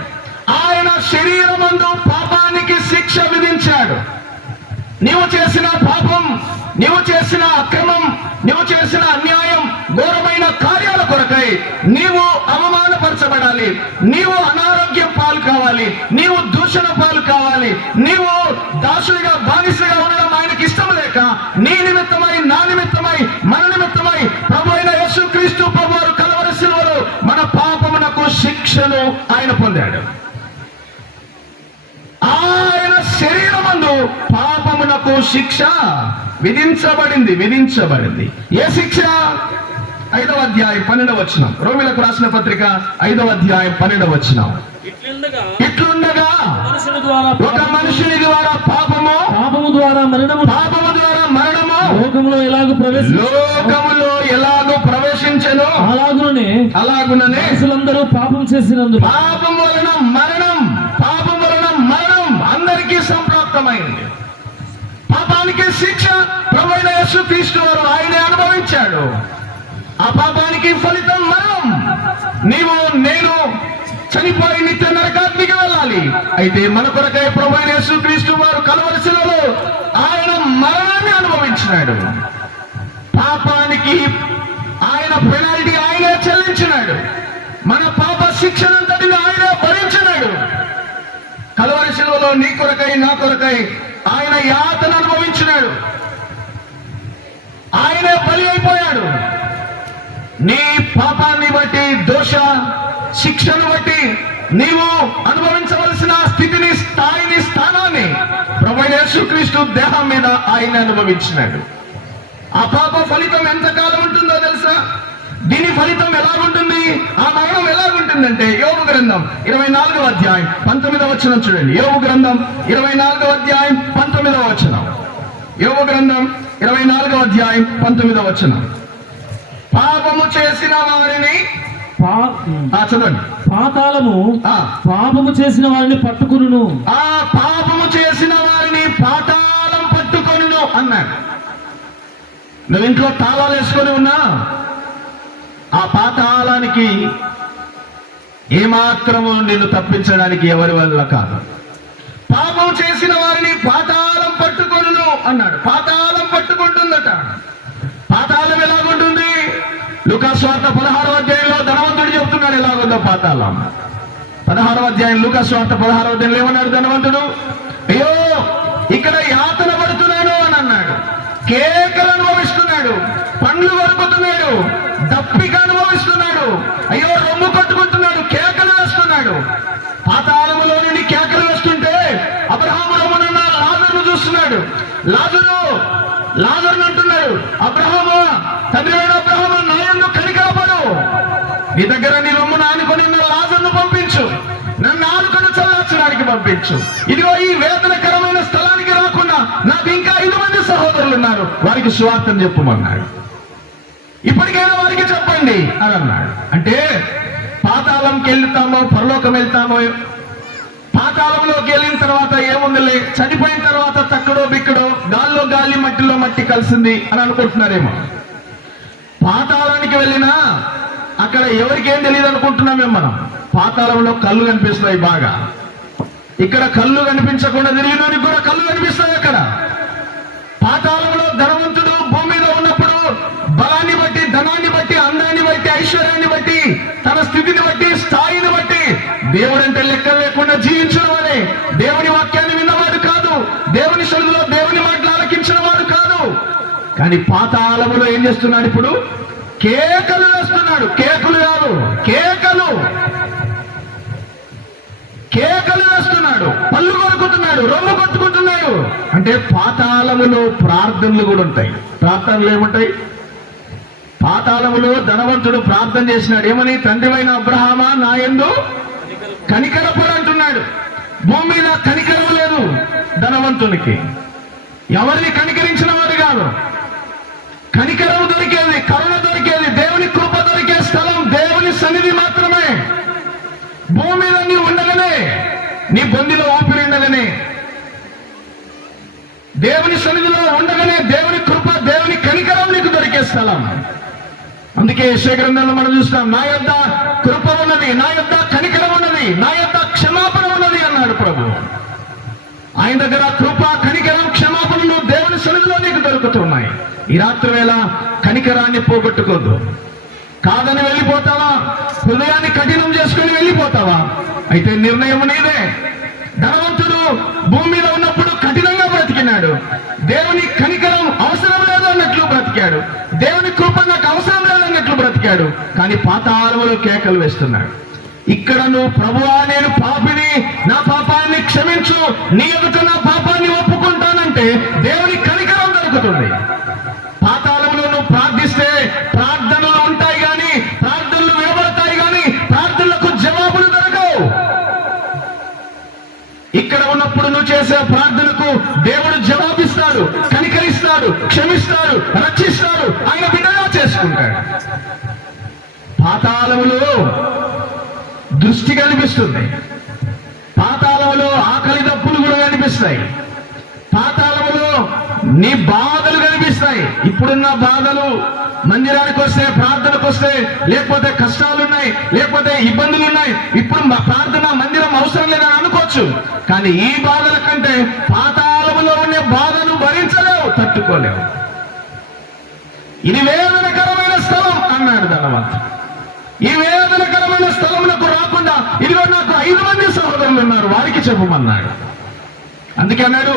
ఆయన శరీరమందు పాపానికి శిక్ష విధించాడు. నీవు చేసిన పాపం, నీవు చేసిన అక్రమం, నీవు చేసిన అన్యాయం, ఘోరమైన కార్యాల కొరకై నీవు అవమానపరచబడాలి, నీవు అనారోగ్యం పాలు కావాలి, నీవు దూషణ పాలు కావాలి, నీవు దాసుడిగా బానిసగా ఉండడం ఆయనకి ఇష్టం లేక నీ నిమిత్తమై, నా నిమిత్తమై, మన నిమిత్తమై ప్రభు అయిన యేసుక్రీస్తు ప్రభువారు కలవరి శిలువలో మన పాపమునకు శిక్షను ఆయన పొందాడు. ఆయన శరీరమందు పాపమునకు శిక్ష విధించబడింది. ఏ శిక్ష? 5వ అధ్యాయం 12వ వచనం. రోమిలకు రాసిన పత్రిక 5వ అధ్యాయం 12వ వచనం. ఇట్లుండగా ఒక మనుషుని ద్వారా పాపము ద్వారా మరణము లోకములో ఎలాగో ప్రవేశించెను, అలాగుననే మనుషులందరూ పాపం చేసినందున పాపం వలన మరణం అందరికీ సంప్రాప్తమైంది. పాపానికి శిక్ష ప్రభువైన యేసుక్రీస్తు వారు ఆయనే అనుభవించాడు. ఆ పాపానికి ఫలితం మరణం. నీవు, నేను చనిపోయి నిత్య నరకాగ్నికి వెళ్ళాలి. అయితే మన కొరకై ప్రభువైన యేసుక్రీస్తు వారు కలవరి శిలువలో ఆయన మరణాన్ని అనుభవించినాడు. పాపానికి ఆయన పెనాల్టీ ఆయనే చెల్లించినాడు. మన పాప శిక్షనంతటిని ఆయనే భరించినాడు. కలవరి శిలువలో నీ కొరకై, నా కొరకై ఆయన యాతన అనుభవించినాడు. ఆయనే బలి అయిపోయాడు. నీ పాపాన్ని బట్టి, దోష శిక్షను బట్టి నీవు అనుభవించవలసిన స్థితిని, స్థాయిని, స్థానాన్ని ప్రభువైన యేసుక్రీస్తు దేహం మీద ఆయన అనుభవించినాడు. ఆ పాప ఫలితం ఎంతకాలం ఉంటుందో తెలుసా? దీని ఫలితం ఎలాగుంటుంది, ఆ మరణం ఎలాగుంటుందంటే యోబు గ్రంథం 24వ అధ్యాయం 19వ వచనం చూడండి. యోబు గ్రంథం 24వ అధ్యాయం 19వ వచనం. యోబు గ్రంథం 24వ అధ్యాయం 19వ వచనం. పాపము చేసిన వారిని చదవండి. పాతాళము పాపము చేసిన వారిని పట్టుకొనును. ఆ పాపము చేసిన వారిని పాతాళం పట్టుకొనును అన్నాడు. నువ్వు ఇంట్లో తాళాలు వేసుకొని ఉన్నా ఆ పాతాళానికి ఏమాత్రము నిన్ను తప్పించడానికి ఎవరి వల్ల కాదు. పాపం చేసిన వారిని పాతాళం పట్టుకొనును అన్నాడు. పాతాళం పట్టుకుంటుందట. పాతాళం ఎలాగుంటుంది? లూకాసు వార్త 16వ అధ్యాయంలో ధనవంతుడు చెప్తున్నాడు ఎలాగుందో పాతాళం. 16వ అధ్యాయం లూకాసు వార్త 16వ అధ్యాయంలో ఏమన్నాడు ధనవంతుడు? అయ్యో ఇక్కడ యాతన పడుతున్నాడు అని అన్నాడు. కేకలు అనుభవిస్తున్నాడు, పండ్లు వరుకుతున్నాడు, దప్పిక అనుభవిస్తున్నాడు, అయ్యో రొమ్ము కొట్టుకుంటున్నాడు, కేకలు వేస్తున్నాడు. పాతాళములో నుండి కేకలు వేస్తుంటే అబ్రహాము రొమ్మునున్న లాజరును చూస్తున్నాడు. లాజరు అంటున్నాడు, అబ్రహాము, తండ్రి అయిన అబ్రహాము, నా యందు కనికరపడు, నీ దగ్గర నీ రొమ్మును ఆనుకొని నా లాజరును పంపించు, నన్ను ఆనుకొని చల్లార్చడానికి పంపించు. ఇదిగో ఈ వేదనకరమైన స్థలానికి రాకుండా నాకు ఇంకా 5 మంది సహోదరులు ఉన్నారు, వారికి సువార్తను చెప్పమన్నాడు. ఇప్పటికైనా వారికి చెప్పండి అని అన్నాడు. అంటే పాతాళంకి వెళ్తామో పరలోకం వెళ్తామో, పాతాళంలోకి వెళ్ళిన తర్వాత ఏముందిలే, చనిపోయిన తర్వాత తక్కడో బిక్కడో, గాల్లో గాలి మట్టిలో మట్టి కలిసింది అని అనుకుంటున్నారేమో. పాతాళానికి వెళ్ళినా అక్కడ ఎవరికి ఏం తెలియదు అనుకుంటున్నామేమో మనం. పాతాళంలో కళ్ళు కనిపిస్తాయి బాగా. ఇక్కడ కళ్ళు కనిపించకుండా తిరిగినోనికి కూడా కళ్ళు కనిపిస్తాయి. అక్కడ పాతాళంలో ధనవంతుడు భూమి మీద ఉన్నప్పుడు బలాన్ని బట్టి, ధనాన్ని బట్టి, అందాన్ని బట్టి, ఐశ్వర్యాన్ని బట్టి, తన స్థితిని బట్టి, స్థాయిని బట్టి దేవుడంటే లెక్క లేకుండా జీవించిన వాడే. దేవుని వాక్యాన్ని విన్నవాడు కాదు, దేవుని సన్నిధిలో దేవుని మాటలు ఆలకించిన వాడు కాదు. కానీ పాతాళములో ఏం చేస్తున్నాడు? ఇప్పుడు కేకలు వేస్తున్నాడు. కేకులు కాదు, కేకలు వేస్తున్నాడు, పళ్ళు కొరుకుతున్నాడు, రొమ్ము కొట్టుకుంటున్నాడు. అంటే పాతాళములో ప్రార్థనలు కూడా ఉంటాయి. ప్రార్థనలు ఏముంటాయి? పాతాళములో ధనవంతుడు ప్రార్థన చేసినాడు. ఏమని? తండ్రివైన అబ్రహామా, నా యందు కనికరపడు అంటున్నాడు. భూమి మీద కనికరం లేదు ధనవంతునికి. ఎవరిని కనికరించిన వాడు కాదు. కనికరం దొరికేది, కరుణ దొరికేది, దేవుని కృప దొరికే స్థలం దేవుని సన్నిధి మాత్రమే. భూమి మీద నీ ఉండగానే, నీ బొందిలో ఊపిరి ఉండగానే, దేవుని సన్నిధిలో ఉండగానే దేవుని కృప, దేవుని కనికరం నీకు దొరికే స్థలం. అందుకే యెషయా గ్రంథంలో మనం చూస్తాం, నా యొద్ద కృప ఉన్నది, నా యొద్ద కనికరం ఉన్నది, నా యొద్ద క్షమాపణ ఉన్నది అన్నాడు ప్రభు. ఆయన దగ్గర కృప, కనికరం, క్షమాపణలు దేవుని సన్నిధిలో నీకు దొరుకుతున్నాయి. ఈ రాత్రి వేళ కనికరాన్ని పోగొట్టుకోద్దు. కాదని వెళ్ళిపోతావా? హృదయాన్ని కఠినం చేసుకుని వెళ్ళిపోతావా? అయితే నిర్ణయం నీదే. ధనవంతుడు భూమి మీద ఉన్నప్పుడు కఠినంగా బ్రతికినాడు. దేవుని కనికరం అవసరం లేదు అన్నట్లు బ్రతికాడు. దేవుని కృప నాకు అవసరం లేదన్నట్లు బ్రతికాడు. కానీ పాతాళములో కేకలు వేస్తున్నాడు. ఇక్కడ నువ్వు, ప్రభువా నేను పాపిని, నా పాపాన్ని క్షమించు, నీ ఎదుట నా పాపాన్ని ఒప్పుకుంటానంటే దేవుని కనికరం దొరుకుతుంది. పాతాళంలో నువ్వు ప్రార్థిస్తే ప్రార్థనలు ఉంటాయి కానీ, ప్రార్థనలు వినబడతాయి కానీ, ప్రార్థనలకు జవాబులు దొరకవు. ఇక్కడ ఉన్నప్పుడు నువ్వు చేసే ప్రార్థనకు దేవుడు జవాబిస్తాడు, కనికరిస్తాడు, క్షమిస్తాడు, రక్షిస్తాడు, ఆయన బిడ్డగా చేసుకుంటాడు. పాతాళములో దృష్టి కనిపిస్తుంది. పాతాళములో ఆకలి దప్పులు కూడా కనిపిస్తాయి. పాతాళములో నీ బాధలు కనిపిస్తాయి. ఇప్పుడున్న బాధలు మందిరానికి వస్తే, ప్రార్థనకు వస్తే, లేకపోతే కష్టాలున్నాయి, లేకపోతే ఇబ్బందులు ఉన్నాయి, ఇప్పుడు ప్రార్థన మందిరం అవసరం లేదని అనుకోవచ్చు. కానీ ఈ బాధల కంటే పాతాళములో ఉండే బాధను భరించలేవు, తట్టుకోలేవు. ఇది వేదనకరమైన స్థలం అన్నాడు ధనవంతుడు. ఈ వేదనకరమైన స్థలములకు రాకుండా, ఇదిగో నాకు 5 మంది సహోదరులు ఉన్నారు, వారికి చెప్పమన్నాడు. అందుకే అన్నాడు,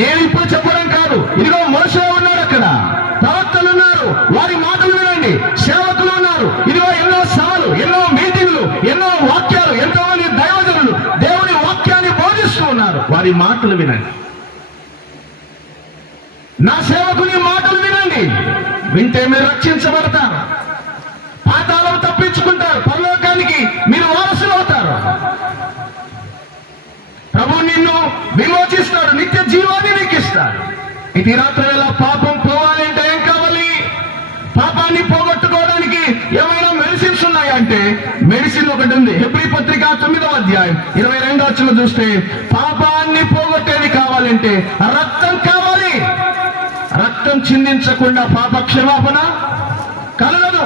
నేను ఇప్పుడు చెప్పడం కాదు, ఇదిగో మోషే ఉన్నాడు, అక్కడ ప్రవక్తలు ఉన్నారు, వారి మాటలు వినండి. సేవకులు ఉన్నారు, ఇదిగో ఎన్నో సభలు, ఎన్నో మీటింగ్లు, ఎన్నో వాక్యాలు, ఎంతో మంది దైవజనులు దేవుని వాక్యాన్ని బోధిస్తూ ఉన్నారు, వారి మాటలు వినండి. నా సేవకుని మాటలు వినండి, వింటే మీరు రక్షించబడతారు, పాతాళం తప్పించుకుంటారు, పరలోకానికి మీరు వారసులు అవుతారు. ప్రభు నిన్ను విమోచిస్తాడు, నిత్య జీవాన్ని నీకు ఇస్తాడు. ఇది రాత్రి వేళ పాపం పోవాలి అంటే ఏం కావాలి? పాపాన్ని పోగొట్టుకోవడానికి ఏమైనా మెడిసిన్స్ ఉన్నాయంటే మెడిసిన్ ఒకటి ఉంది. హెబ్రీ పత్రిక 9వ అధ్యాయం 22వ వచనం చూస్తే పాపాన్ని పోగొట్టేది కావాలంటే రక్తం కావాలి. రక్తం చిందించకుండా పాప క్షమాపణ కలగదు.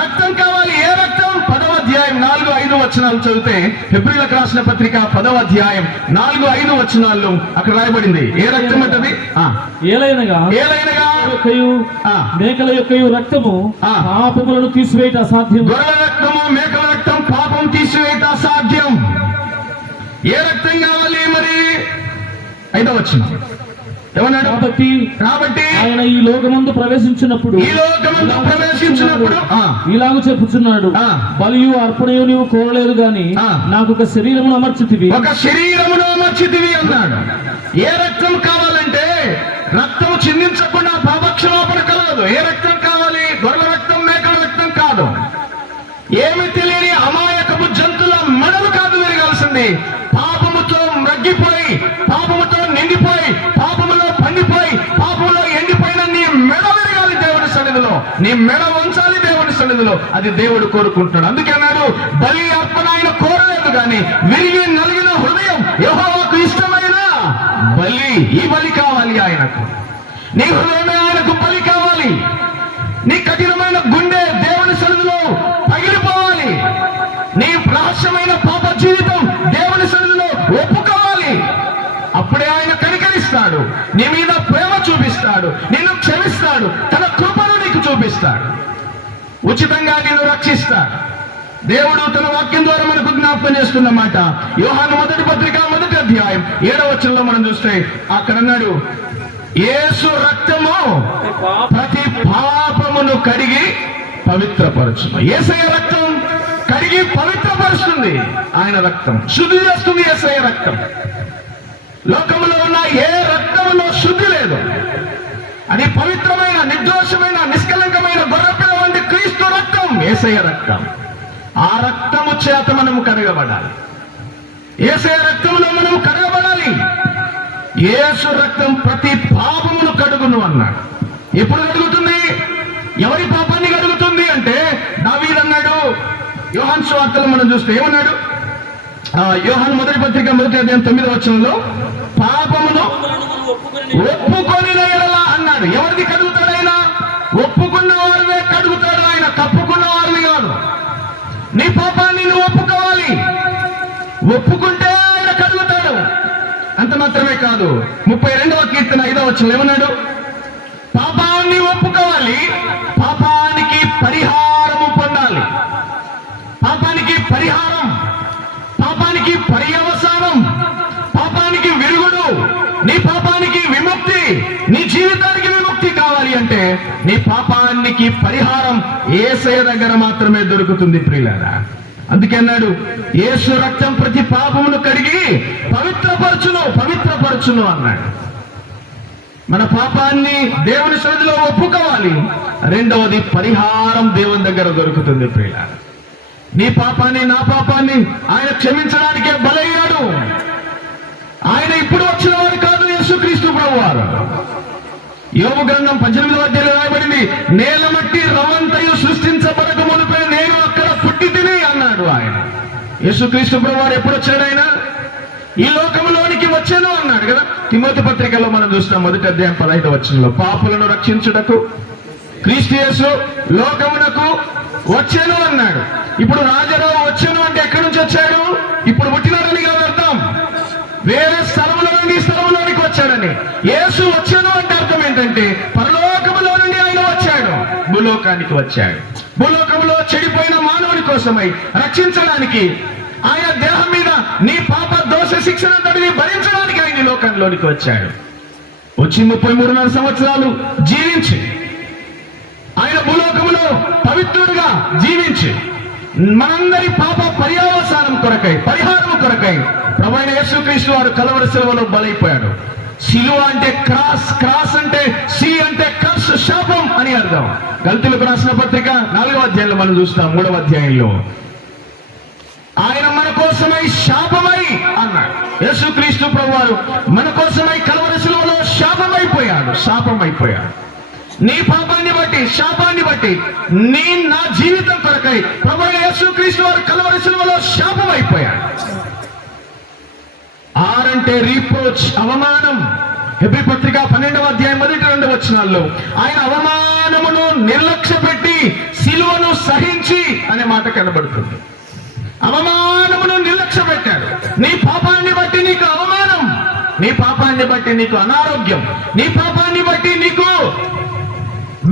రక్తం కావాలి. ఏ రక్తం? 10వ అధ్యాయం 4-5 వచనాలు చదివితే, హెబ్రీలకు రాసిన పత్రిక 10వ అధ్యాయం 4-5 వచనాల్లో అక్కడ రాయబడింది. ఏ రక్తం అంటది? ఏలైనగా మేకల యొక్కయు రక్తము పాపములను తీసివేయట అసాధ్యం. గొర్రెల రక్తము, మేకల రక్తం పాపం తీసివేయట అసాధ్యం. ఏ రక్తం కావాలి మరి? 5వ వచనం ఏమన్నాడు? కాబట్టి ఆయన ఈ లోకమందు ప్రవేశించినప్పుడు ఇలాగూ చెప్పుచున్నాడు, బలియు అర్పణయు నీవు కోరలేదు గాని నాకు ఒక శరీరమును అమర్చితివి. ఒక శరీరమును అమర్చితివి అన్నాడు. ఏ రక్తం కావాలంటే రక్తము చిందించకుండా పాపక్షమాపణ కలగదు. ఏ రక్తం కావాలి? గొర్రెల రక్తం, మేకల రక్తం కాదు. ఏమి తెలియని అమాయకపు జంతువుల మెడలు కాదు విరగాల్సింది. పాపముతో మ్రగ్గిపోయి, పాపముతో నిండిపోయి, పాపములో పండిపోయి, పాపములో ఎండిపోయిన నీ మెడ విరగాలి దేవుడి సన్నిధిలో. నీ మెడ వంచాలి దేవుడి సన్నిధిలో. అది దేవుడు కోరుకుంటున్నాడు. అందుకే అన్నాడు, బలి అర్పణ ఆయన కోరలేదు కానీ విరిగి నలిగిన హృదయం యెహోవాకు ఇష్టమైన బలి. ఈ బలి కావాలి ఆయనకు. నీ హృదయమే ఆయనకు బలి కావాలి. నీ కఠినమైన గుండె దేవుని సన్నిధిలో పగిలిపోవాలి. నీ రహస్యమైన పాప జీవితం దేవుని సన్నిధిలో ఒప్పుకోవాలి. అప్పుడే ఆయన కనికరిస్తాడు, నీ మీద ప్రేమ చూపిస్తాడు, నిన్ను క్షమిస్తాడు, తన కృపను నీకు చూపిస్తాడు, ఉచితంగా నిన్ను రక్షిస్తాడు. దేవుడు తన వాక్యం ద్వారా మనకు జ్ఞాపకం చేస్తున్నమాట. యోహాను 1వ పత్రిక 1వ అధ్యాయం 7వ వచనంలో మనం చూస్తే అక్కడ అన్నాడు, యేసు రక్తము ప్రతి పాపమును కడిగి పవిత్రపరచును. యేసయ్య రక్తం కడిగి పవిత్రపరుస్తుంది. ఆయన రక్తం శుద్ధి చేస్తుంది. యేసయ్య రక్తం. లోకంలో ఉన్న ఏ రక్తంలో శుద్ధి లేదు. అది పవిత్రమైన, నిర్దోషమైన, నిష్కలంకమైన గొర్రెపిల్ల వంటి క్రీస్తు రక్తం, యేసయ్య రక్తం. ఆ రక్తము చేత మనము కడగబడాలి. యేసయ్య రక్తంలో మనము కడగబడాలి. యేసు రక్తం ప్రతి పాపమును కడుగును అన్నాడు. ఎప్పుడు కడుగుతుంది? ఎవరి పాపాన్ని కడుగుతుంది అంటే దావీదు అన్నాడు. యోహాను సువార్తలో మనం చూస్తే ఏమన్నాడు? యోహాను 1వ పత్రిక 1వ అధ్యాయం 9వ వచనంలో పాపమును ఒప్పుకొని అన్నాడు. ఎవరిది కడుగుతాడు ఆయన? ఒప్పుకున్న వారినే కడుగుతాడు ఆయన, కప్పుకున్న వారిని కాదు. నీ పాపాన్ని నువ్వు ఒప్పుకోవాలి. ఒప్పుకుంటే ఆయన కడుగుతాడు. అంత మాత్రమే కాదు, 32వ కీర్తన 5వ వచనం ఏమన్నాడు? పాపాన్ని ఒప్పుకోవాలి, పాపానికి పరిహారము పొందాలి. పాపానికి పరిహారం, పాపానికి పర్యవసానం, పాపానికి విరుగుడు, నీ పాపానికి విముక్తి, నీ జీవితానికి విముక్తి కావాలి అంటే నీ పాపానికి పరిహారం యేసయ్య దగ్గర మాత్రమే దొరుకుతుంది ప్రియులారా. అందుకే అన్నాడు, యేసు రక్తం ప్రతి పాపమును కడిగి పవిత్రపరచును అన్నాడు. మన పాపాన్ని దేవుని సన్నిధిలో ఒప్పుకోవాలి. రెండవది పరిహారం దేవుని దగ్గర దొరుకుతుంది ప్రియులారా. నీ పాపాన్ని, నా పాపాన్ని ఆయన క్షమించడానికే బలయ్యాడు. ఆయన ఇప్పుడు వచ్చిన వాడు కాదు, యేసుక్రీస్తు ప్రభువారు. యోబు గ్రంథం 18వ అధ్యాయంలో రాయబడింది, నేల మట్టి రవంతయు సృష్టించబడక మునిపే నేను అక్కడ పుట్టి తిని అన్నాడు ఆయన. యేసుక్రీస్తు ప్రభువారు ఎప్పుడు వచ్చాడు? ఆయన ఈ లోకంలోనికి వచ్చాను అన్నాడు కదా. తిమోతి పత్రికలో మనం చూస్తాం 1వ అధ్యాయం 15వ వచనంలో, పాపులను రక్షించుటకు క్రీస్తు యేసు లోకమునకు వచ్చాను అన్నాడు. ఇప్పుడు రాజరావు వచ్చాను అంటే ఎక్కడి నుంచి వచ్చాడు? ఇప్పుడు పుట్టినాడని కాదు అర్థం, వేరే స్థలంలో నుండి స్థలంలోనికి వచ్చాడని. యేసు వచ్చాను అంటే అర్థం ఏంటంటే పరలోకములో నుండి ఆయన వచ్చాడు, భూలోకానికి వచ్చాడు. భూలోకంలో చెడిపోయిన మానవుని కోసమై రక్షించడానికి, ఆయన దేహం మీద నీ పాప దోష శిక్షణ భరించడానికి ఆయన లోకంలోనికి వచ్చాడు. వచ్చి 33.5 సంవత్సరాలు జీవించి ఆయన భూలోకములో పవిత్రుడిగా జీవించి మనందరి పాప పర్యవసానం కొరకై, పరిహారం కొరకై ప్రభువైన యేసుక్రీస్తు వారు కలవరి శిలువలో బలైపోయాడు. సిలువ అంటే క్రాస్, క్రాస్ అంటే సి అంటే కర్స్, శాపం అని అర్థం. గల్తీలకు రాసిన పత్రిక 4వ అధ్యాయంలో మనం చూస్తాం. 3వ అధ్యాయంలో ఆయన మన కోసమై శాపమై అన్నాడు. యేసుక్రీస్తు ప్రభువారు మన కోసమై కల్వరి సిలువలో శాపమైపోయాడు. నీ పాపాన్ని బట్టి, శాపాన్ని బట్టి, నా జీవితం కొరకై ప్రభు యేసుక్రీస్తు వారు కల్వరి సిలువలో శాపమైపోయాడు. ఆరంటే రీప్రోచ్, అవమానం. హెబ్రీ పత్రిక 12వ అధ్యాయం 1-2 వచనాల్లో ఆయన అవమానమును నిర్లక్ష్య పెట్టి సిలువను సహించి అనే మాట కనబడుతుంది. అవమానమును నిర్లక్ష్య పెట్టాడు. నీ పాపాన్ని బట్టి నీకు అవమానం, నీ పాపాన్ని బట్టి నీకు అనారోగ్యం, నీ పాపాన్ని బట్టి నీకు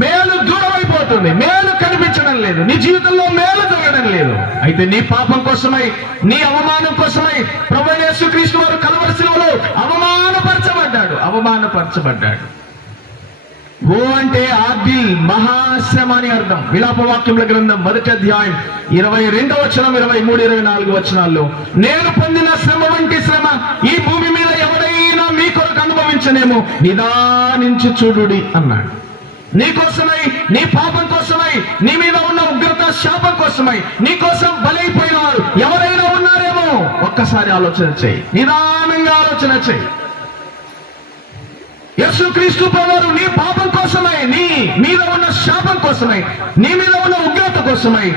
మేలు దూరం అయిపోతుంది, మేలు కనిపించడం లేదు, నీ జీవితంలో మేలు జరగడం లేదు. అయితే నీ పాపం కోసమై, నీ అవమానం కోసమై ప్రభువైన యేసుక్రీస్తు వారు కల్వరి సిలువలో అవమానపరచబడ్డాడు. ఓ అంటే ఆర్డిల్, మహాశ్రమ అని అర్థం. విలాపవాక్యముల గ్రంథం 1వ అధ్యాయం 22వ వచనం, 23, 24 వచనాల్లో నేను పొందిన శ్రమ వంటి శ్రమ ఈ భూమి మీద ఎవరైనా మీ కొరకు అనుభవించనేమో, నిదానించి చూడుడి అన్నాడు. నీ కోసమై, నీ పాపం కోసమై, నీ మీద ఉన్న ఉగ్రత, శాపం కోసమై నీ కోసం బలైపోయిన వారు ఎవరైనా ఉన్నారేమో ఒక్కసారి ఆలోచన చేయి, నిదానంగా ఆలోచన చేయి. యేసుక్రీస్తు ప్రభువారు నీ పాపం కోసమై, నీ మీద ఉన్న శాపం కోసమై, నీ మీద ఉన్న ఉగ్రత కోసమై,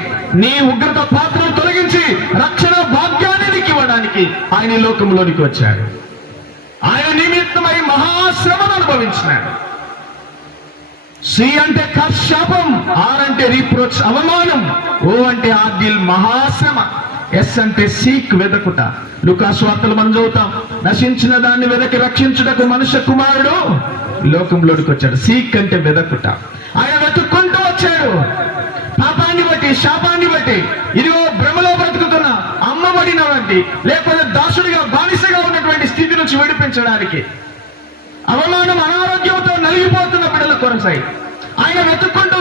నీ ఉగ్రత పాత్రను తొలగించి రక్షణ భాగ్యాన్ని నీకు ఇవ్వడానికి ఆయన ఈ లోకంలోనికి వచ్చాడు. ఆయన నిమిత్తమై మహాశ్రమను అనుభవించినాడు. సి అంటే శాపం, ఆర్ అంటే రీప్రోచ్, అవమానం, ఓ అంటే ఆర్డిల్, మహాశ్రమ, ఎస్ అంటే సీక్, వెదకుట. లూకాసు వార్తలు మనం చదువుతాం. నశించిన దాన్ని వెదకి రక్షించుటకు మనుష్య కుమారుడు లోకంలోనికి వచ్చాడు. సీక్ అంటే వెదకుట. ఆయన వెతుక్కుంటూ వచ్చాడు. పాపాన్ని బట్టి, శాపాన్ని బట్టి, ఇదిగో భ్రమలో బ్రతుకుతున్న, అమ్మబడినటువంటి, లేకపోతే దాసుడిగా, బానిసగా ఉన్నటువంటి స్థితి నుంచి విడిపించడానికి, అవమానం, అనారోగ్యంతో నలిగిపోతున్న బిడ్డల కొరసాయి ఆయన వెతుక్కుంటూ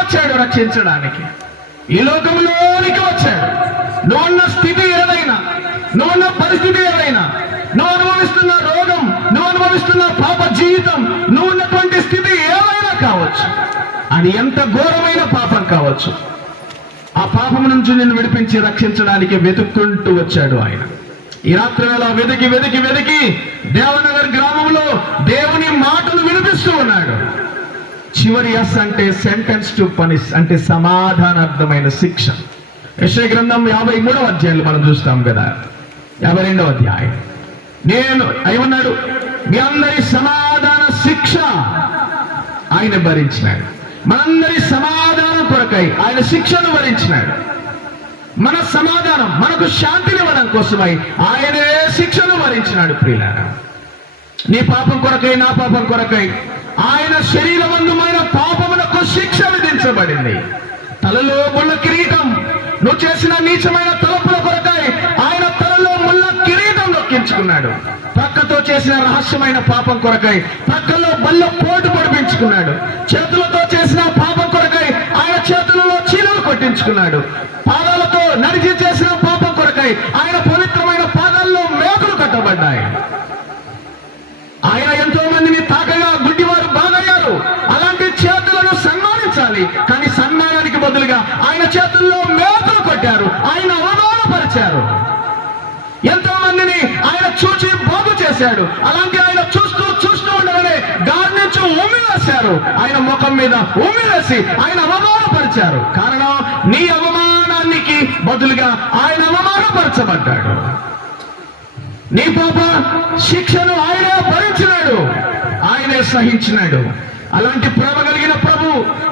వచ్చాడు రక్షించడానికి. ఈ లోకంలోనికి వచ్చాడు. నువ్వున్న స్థితి ఏదైనా, నువ్వున్న పరిస్థితి ఏదైనా, నువ్వు అనుభవిస్తున్న రోగం, నువ్వు అనుభవిస్తున్న పాప జీవితం, నువ్వు ఉన్నటువంటి స్థితి ఏదైనా కావచ్చు, అది ఎంత ఘోరమైన పాపం కావచ్చు, ఆ పాపం నుంచి నిన్ను విడిపించి రక్షించడానికి వెతుక్కుంటూ వచ్చాడు ఆయన. ఈ రాత్రి వేళ వెతికి దేవనగర్ గ్రామంలో దేవుని మాటలు వినిపిస్తూ ఉన్నాడు. చివరి ఎస్ అంటే సెంటెన్స్ టు పనిష్, అంటే సమాధానార్థమైన శిక్ష. యెషయా గ్రంథం 53వ అధ్యాయంలో మనం చూస్తాం కదా. 52వ అధ్యాయం నేను ఏమన్నాడు, మీ అందరి సమాధాన శిక్ష ఆయన భరించినాడు. మనందరి సమాధానం కొరకై ఆయన శిక్షను భరించినాడు. మన సమాధానం, మనకు శాంతిని ఇవ్వడం కోసమై ఆయనే శిక్షను భరించినాడు. ప్రియులారా, నీ పాపం కొరకై, నా పాపం కొరకై ఆయన శరీరమందుమైన పాపమునకు శిక్ష విధించబడింది. తలలో ముళ్ళ కిరీటం, నువ్వు చేసిన నీచమైన తలపుల కొరకై ఆయన తలలో ముళ్ళ కిరీటం నొక్కించుకున్నాడు. ప్రక్కతో చేసిన రహస్యమైన పాపం కొరకై ప్రక్కలో బల్ల పోటు పొడిపించుకున్నాడు. చేతులతో చేసిన పాపం కొరకై ఆయన చేతులలో చీలలు కొట్టించుకున్నాడు. పాదాలతో నడిచి చేసిన పాపం కొరకై ఆయన పవిత్రమైన పాదాల్లో మేకులు కట్టబడ్డాయి. ఆయన ఎంతో మందిని తాకగా గుడ్డివారు బాగయ్యారు. అలాంటి చేతులను సన్మానించాలి, కానీ సన్మానానికి బదులుగా ఆయన చేతుల్లో మేకులు కొట్టారు, ఆయన అవమానపరిచారు. ఎంతో మందిని ఆయన చూచి బాగు చేశాడు. అలాంటి ఆయన చూస్తూ ఉండగానే గార్నించి ఉమ్మివేశారు, ఆయన ముఖం మీద ఉమ్మివేసి ఆయన అవమానపరిచారు. కారణం, నీ అవమానానికి బదులుగా ఆయన అవమానపరచబడ్డాడు. నీ పాప శిక్షను ఆయనే భరించినాడు, ఆయనే సహించినాడు. అలాంటి ప్రేమ కలిగిన ప్రభు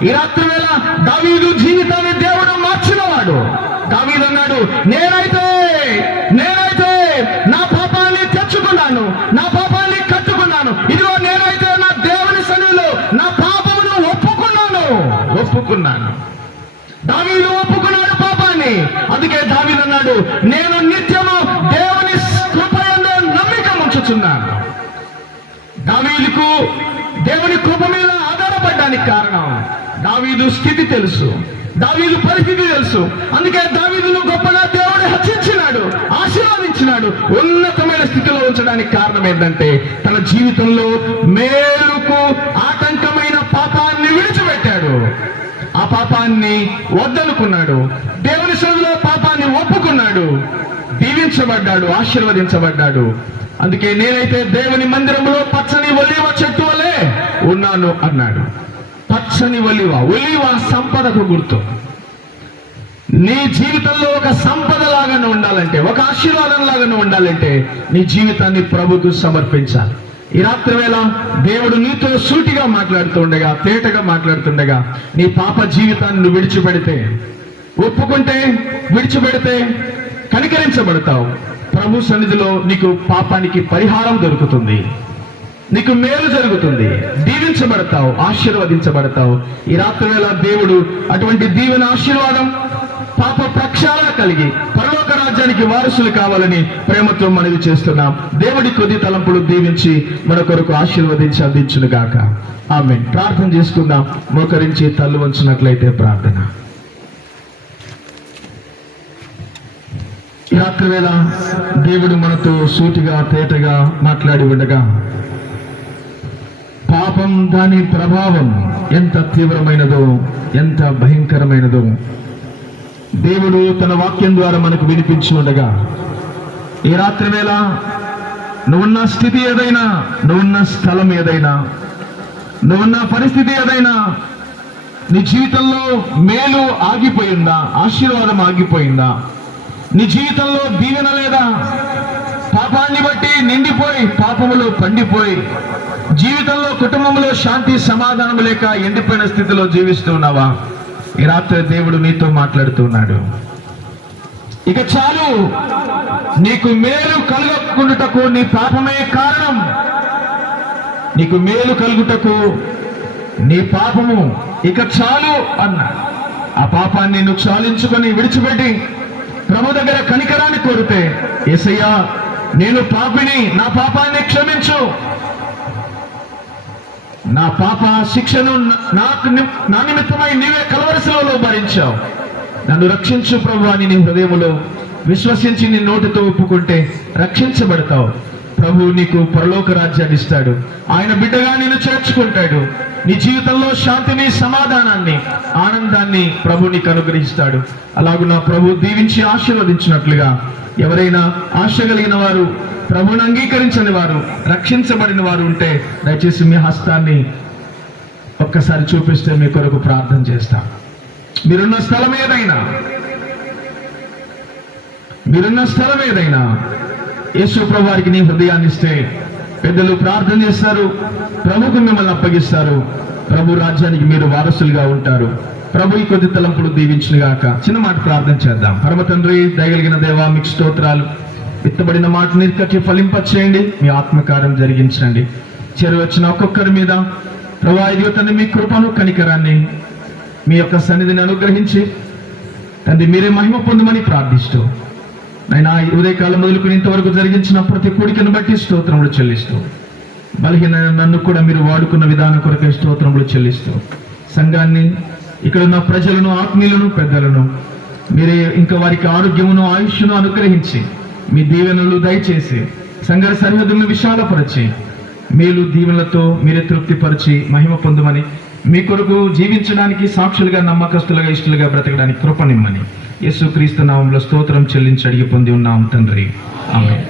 ఈ రాత్రి వేళ దావీదు జీవితాన్ని దేవుడు మార్చినవాడు. దావీదు అన్నాడు, నేనైతే నా పాపాన్ని తెచ్చుకున్నాను, నా పాపాన్ని కట్టుకున్నాను. ఇదిగో నేనైతే నా దేవుని సన్నిధిలో నా పాపమును ఒప్పుకున్నాను. దావీదు ఒప్పుకున్నాడు పాపాన్ని. అందుకే దావీదు అన్నాడు, నేను నిత్యము దేవుని కృపయందు నమ్మిక ఉంచుచున్నాను. దావీదుకు దేవుని కృప మీద ఆధారపడడానికి కారణం, దావీదు స్థితి తెలుసు, దావీదు పరిస్థితి తెలుసు. అందుకే దావీదును గొప్పగా దేవుడు హెచ్చించినాడు, ఆశీర్వదించినాడు, ఉన్నతమైన స్థితిలో ఉంచడానికి ఉండడానికి కారణం ఏంటంటే తన జీవితంలో మేలుకు ఆటంకమైన పాపాన్ని విడిచిపెట్టాడు. ఆ పాపాన్ని వద్దనుకున్నాడు. దేవుని సన్నిధిలో పాపాన్ని ఒప్పుకున్నాడు. దీవించబడ్డాడు, ఆశీర్వదించబడ్డాడు. అందుకే నేనైతే దేవుని మందిరంలో పచ్చని ఒలీవ చెట్టు వలె ఉన్నాను అన్నాడు. పచ్చని ఒలీవ సంపదకు గుర్తు. నీ జీవితంలో ఒక సంపద లాగానే ఉండాలంటే, ఒక ఆశీర్వాదం లాగానే ఉండాలంటే నీ జీవితాన్ని ప్రభుకు సమర్పించాలి. ఈ రాత్రి వేళ దేవుడు నీతో సూటిగా మాట్లాడుతుండగా, తేటగా మాట్లాడుతుండగా, నీ పాప జీవితాన్ని నువ్వు విడిచిపెడితే, ఒప్పుకుంటే, విడిచిపెడితే కనికరించబడతావు. ప్రభు సన్నిధిలో నీకు పాపానికి పరిహారం దొరుకుతుంది, నీకు మేలు జరుగుతుంది, దీవించబడతావు, ఆశీర్వదించబడతావు. ఈ రాత్రి వేళ దేవుడు అటువంటి దీవెన, ఆశీర్వాదం, పాప ప్రక్షాళన కలిగి పరలోక రాజ్యానికి వారసులు కావాలని ప్రేమతో మనవి చేస్తున్నాం. దేవుడి కొద్ది తలంపులు దీవించి మన కొరకు ఆశీర్వదించి అందించును గాక. ఆమేన్. ప్రార్థన చేసుకుందాం. మోకరించి తల్లు వంచినట్లయితే ప్రార్థన. ఈ రాత్రి వేళ దేవుడు మనతో సూటిగా తేటగా మాట్లాడి ఉండగా, పాపం దాని ప్రభావం ఎంత తీవ్రమైనదో, ఎంత భయంకరమైనదో దేవుడు తన వాక్యం ద్వారా మనకు వినిపించి ఉండగా, ఈ రాత్రి వేళ నువ్వున్న స్థితి ఏదైనా, నువ్వున్న స్థలం ఏదైనా, నువ్వున్న పరిస్థితి ఏదైనా, నీ జీవితంలో మేలు ఆగిపోయిందా, ఆశీర్వాదం ఆగిపోయిందా, నీ జీవితంలో దీవెన లేదా, పాపాన్ని బట్టి నిండిపోయి, పాపములో పండిపోయి, జీవితంలో కుటుంబంలో శాంతి సమాధానం లేక ఎండిపోయిన స్థితిలో జీవిస్తూ ఉన్నావా? ఈ రాత్రి దేవుడు నీతో మాట్లాడుతున్నాడు. ఇక చాలు, నీకు మేలు కలుగకుండుటకు నీ పాపమే కారణం. నీకు మేలు కలుగుటకు నీ పాపము ఇక చాలు అన్నాడు. ఆ పాపాన్ని నువ్వు చాలించుకొని విడిచిపెట్టి ప్రభు దగ్గర కనికరాన్ని కోరితే, యేసయ్యా నేను పాపిని, నా పాపాన్ని క్షమించు, నా పాప శిక్షను నా నిమిత్తమై నీవే కలవరశిలలో భరించావు, నన్ను రక్షించు ప్రభు అని నీ హృదయములో విశ్వసించి నీ నోటితో ఒప్పుకుంటే రక్షించబడతావు. ప్రభు నీకు పరలోక రాజ్యాన్ని ఇస్తాడు. ఆయన బిడ్డగా నిన్ను చేర్చుకుంటాడు. నీ జీవితంలో శాంతిని, సమాధానాన్ని, ఆనందాన్ని ప్రభు నీకు అనుగ్రహిస్తాడు. అలాగున ప్రభు దీవించి ఆశీర్వదించినట్లుగా ఎవరైనా ఆశ కలిగిన వారు, ప్రభుని అంగీకరించని వారు, రక్షించబడిన వారు ఉంటే దయచేసి మీ హస్తాన్ని ఒక్కసారి చూపిస్తే మీ కొరకు ప్రార్థన చేస్తాం. మీరున్న స్థలం ఏదైనా యేసు ప్రభు వారికి నీ హృదయాన్ని ఇస్తే పెద్దలు ప్రార్థన చేస్తారు, ప్రభుకు మిమ్మల్ని అప్పగిస్తారు. ప్రభు రాజ్యానికి మీరు వారసులుగా ఉంటారు. ప్రభు ఈ కొద్ది తలంపులు దీవించునుగాక. చిన్న మాట ప్రార్థన చేద్దాం. పరమ తండ్రి, దయగలిగిన దేవా, మీకు స్తోత్రాలు. విత్తబడిన మాట నీరుకట్టి ఫలింపచేయండి, మీ ఆత్మకార్యం జరిగించండి. చేరువచ్చిన ఒక్కొక్కరి మీద ప్రభా ఇదిగో తండ్రి మీ కృపను, కనికరాన్ని, మీ యొక్క సన్నిధిని అనుగ్రహించి తండ్రి మీరే మహిమ పొందమని ప్రార్థిస్తూ, నైనా ఉదయకాలం మొదలుకుని ఇంతవరకు జరిగించిన ప్రతి కూడికను బట్టి స్తోత్రములు చెల్లిస్తూ, బలహీన నన్ను కూడా మీరు వాడుకున్న విధానం కొరకే స్తోత్రములు చెల్లిస్తూ, సంఘాన్ని, ఇక్కడ ఉన్న ప్రజలను, ఆత్మీయులను, పెద్దలను మీరే ఇంకా వారికి ఆరోగ్యమును, ఆయుష్ను అనుగ్రహించి మీ దీవెనలు దయచేసి సంఘ సరిహద్దులను విశాలపరిచి మేలు దీవెనలతో మీరే తృప్తిపరిచి మహిమ పొందమని, మీ కొరకు జీవించడానికి సాక్షులుగా, నమ్మకస్తులుగా, ఇష్టలుగా బ్రతకడానికి కృపనిమ్మని యేసుక్రీస్తు నామములో స్తోత్రం చెల్లించి అడిగి పొంది ఉన్నాం తండ్రి. ఆమేన్.